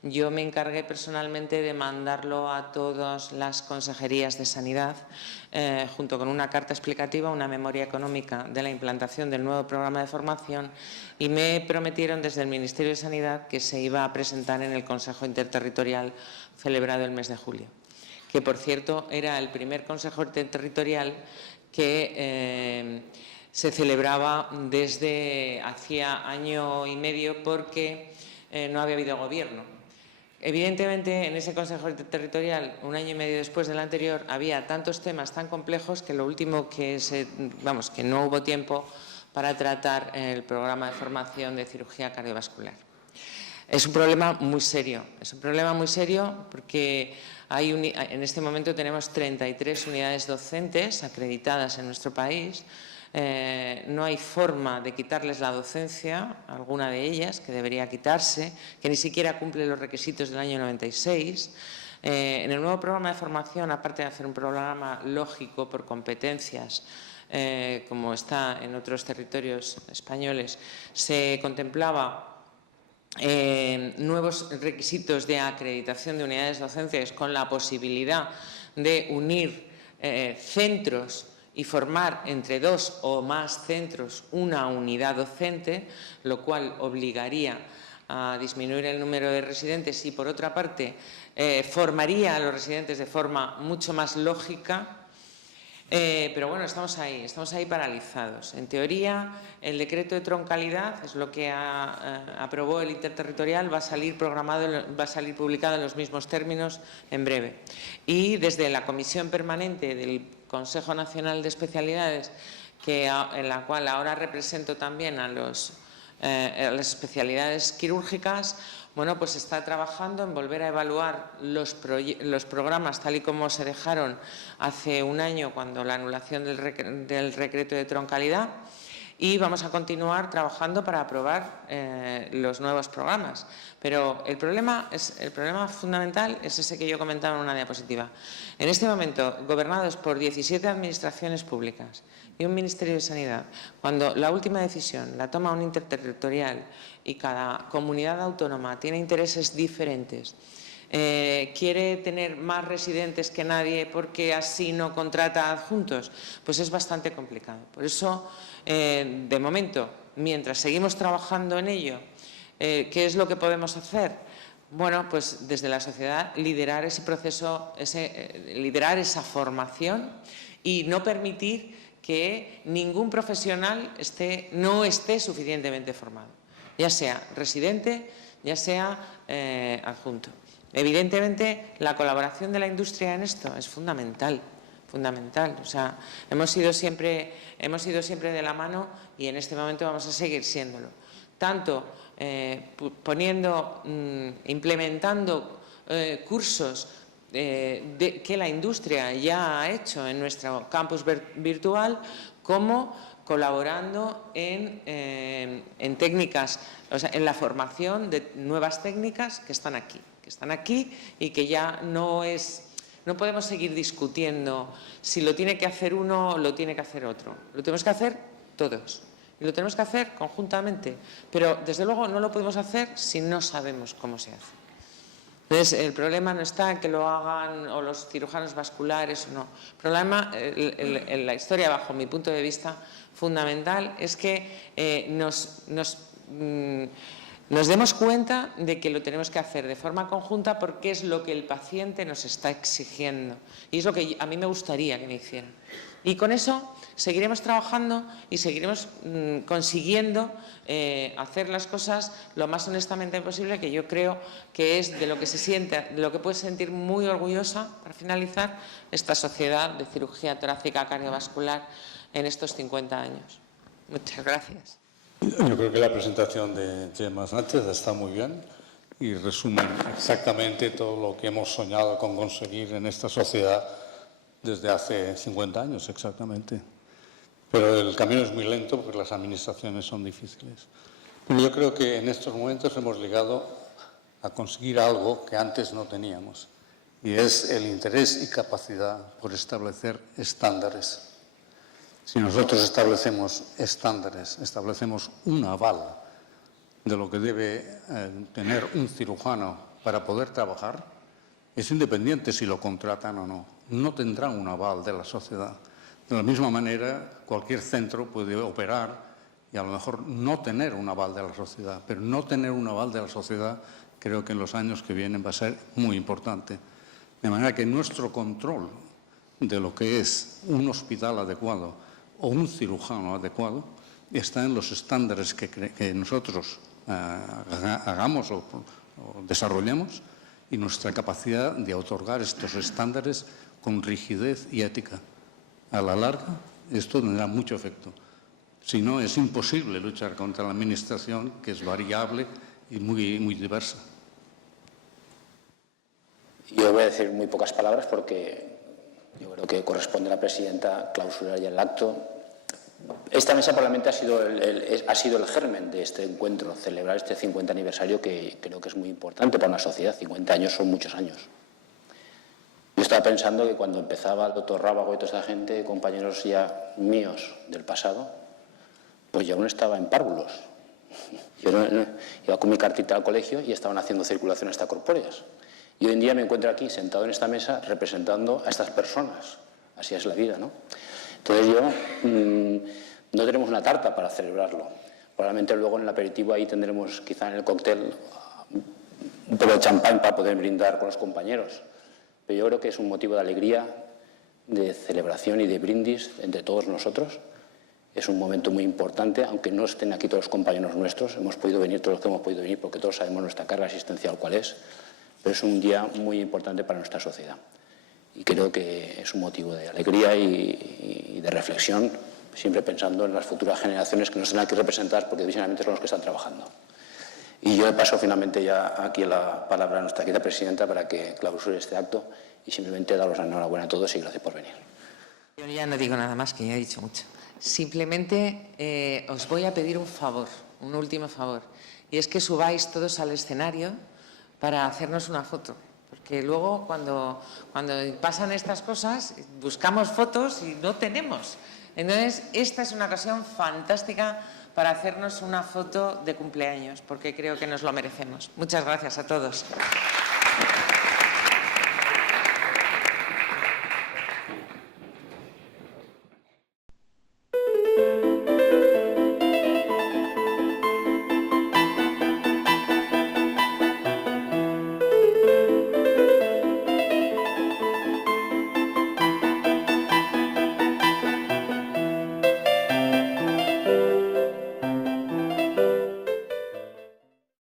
yo me encargué personalmente de mandarlo a todas las consejerías de Sanidad, junto con una carta explicativa, una memoria económica de la implantación del nuevo programa de formación, y me prometieron desde el Ministerio de Sanidad que se iba a presentar en el Consejo Interterritorial celebrado el mes de julio, que, por cierto, era el primer Consejo Interterritorial que se celebraba desde hacía año y medio, porque no había habido gobierno. Evidentemente, en ese Consejo Territorial, un año y medio después del anterior, había tantos temas tan complejos que lo último que no hubo tiempo para tratar el programa de formación de cirugía cardiovascular. Es un problema muy serio, porque en este momento tenemos 33 unidades docentes acreditadas en nuestro país. No hay forma de quitarles la docencia, alguna de ellas, que debería quitarse, que ni siquiera cumple los requisitos del año 96. En el nuevo programa de formación, aparte de hacer un programa lógico por competencias, como está en otros territorios españoles, se contemplaba nuevos requisitos de acreditación de unidades docentes con la posibilidad de unir centros y formar entre 2 o más centros una unidad docente, lo cual obligaría a disminuir el número de residentes y, por otra parte, formaría a los residentes de forma mucho más lógica. Pero bueno, estamos ahí paralizados. En teoría, el decreto de troncalidad es lo que aprobó el Interterritorial, va a salir publicado en los mismos términos en breve. Y desde la Comisión Permanente del Consejo Nacional de Especialidades, en la cual ahora represento también a las especialidades quirúrgicas, bueno, pues está trabajando en volver a evaluar los programas tal y como se dejaron hace un año, cuando la anulación del decreto de troncalidad, y vamos a continuar trabajando para aprobar los nuevos programas. Pero el problema fundamental es ese que yo comentaba en una diapositiva. En este momento, gobernados por 17 administraciones públicas y un Ministerio de Sanidad, cuando la última decisión la toma un interterritorial y cada comunidad autónoma tiene intereses diferentes, quiere tener más residentes que nadie porque así no contrata adjuntos, pues es bastante complicado. Por eso, de momento, mientras seguimos trabajando en ello, ¿qué es lo que podemos hacer? Bueno, pues desde la sociedad liderar ese proceso, liderar esa formación y no permitir que ningún profesional no esté suficientemente formado, ya sea residente, ya sea adjunto. Evidentemente, la colaboración de la industria en esto es fundamental. O sea, hemos ido siempre de la mano y en este momento vamos a seguir siéndolo. Tanto implementando cursos que la industria ya ha hecho en nuestro campus virtual, como colaborando en técnicas, o sea, en la formación de nuevas técnicas que están aquí y que ya no podemos seguir discutiendo si lo tiene que hacer uno o lo tiene que hacer otro. Lo tenemos que hacer todos y lo tenemos que hacer conjuntamente, pero desde luego no lo podemos hacer si no sabemos cómo se hace. Entonces, el problema no está en que lo hagan o los cirujanos vasculares o no. El problema, en la historia, bajo mi punto de vista, fundamental, es que nos demos cuenta de que lo tenemos que hacer de forma conjunta porque es lo que el paciente nos está exigiendo y es lo que a mí me gustaría que me hicieran. Y con eso seguiremos trabajando y seguiremos consiguiendo hacer las cosas lo más honestamente posible, que yo creo que es de lo que puede sentir muy orgullosa, para finalizar, esta sociedad de cirugía torácica cardiovascular en estos 50 años. Muchas gracias. Yo creo que la presentación de Gemma Sánchez está muy bien y resume exactamente todo lo que hemos soñado con conseguir en esta sociedad desde hace 50 años exactamente. Pero el camino es muy lento porque las administraciones son difíciles. Pero yo creo que en estos momentos hemos llegado a conseguir algo que antes no teníamos, y es el interés y capacidad por establecer estándares. Si nosotros establecemos estándares, establecemos un aval de lo que debe tener un cirujano para poder trabajar, es independiente si lo contratan o no. No tendrán un aval de la sociedad. De la misma manera, cualquier centro puede operar y a lo mejor no tener un aval de la sociedad, pero no tener un aval de la sociedad creo que en los años que vienen va a ser muy importante. De manera que nuestro control de lo que es un hospital adecuado o un cirujano adecuado está en los estándares que nosotros hagamos o desarrollemos y nuestra capacidad de otorgar estos estándares con rigidez y ética. A la larga, esto tendrá mucho efecto. Si no, es imposible luchar contra la administración, que es variable y muy diversa. Yo voy a decir muy pocas palabras porque yo creo que corresponde a la presidenta clausurar ya el acto. Esta mesa parlamentaria ha sido el germen de este encuentro, celebrar este 50 aniversario que creo que es muy importante para una sociedad. 50 años son muchos años. Yo estaba pensando que cuando empezaba el doctor Rábago y toda esta gente, compañeros ya míos del pasado, pues yo aún estaba en párvulos. Yo iba con mi cartita al colegio y estaban haciendo circulaciones extracorpóreas. Y hoy en día me encuentro aquí sentado en esta mesa representando a estas personas. Así es la vida, ¿no? Entonces no tenemos una tarta para celebrarlo. Probablemente luego en el aperitivo ahí tendremos quizá en el cóctel un poco de champán para poder brindar con los compañeros. Pero yo creo que es un motivo de alegría, de celebración y de brindis entre todos nosotros. Es un momento muy importante, aunque no estén aquí todos los compañeros nuestros, hemos podido venir todos los que hemos podido venir porque todos sabemos nuestra carga asistencial cuál es, pero es un día muy importante para nuestra sociedad. Y creo que es un motivo de alegría y de reflexión, siempre pensando en las futuras generaciones que nos están aquí representadas porque divisionalmente son los que están trabajando. Y yo paso finalmente ya aquí la palabra a nuestra querida presidenta para que clausure este acto y simplemente daros la enhorabuena a todos y gracias por venir. Yo ya no digo nada más, que ya he dicho mucho. Simplemente os voy a pedir un favor, un último favor, y es que subáis todos al escenario para hacernos una foto. Porque luego cuando pasan estas cosas buscamos fotos y no tenemos. Entonces esta es una ocasión fantástica para hacernos una foto de cumpleaños, porque creo que nos lo merecemos. Muchas gracias a todos.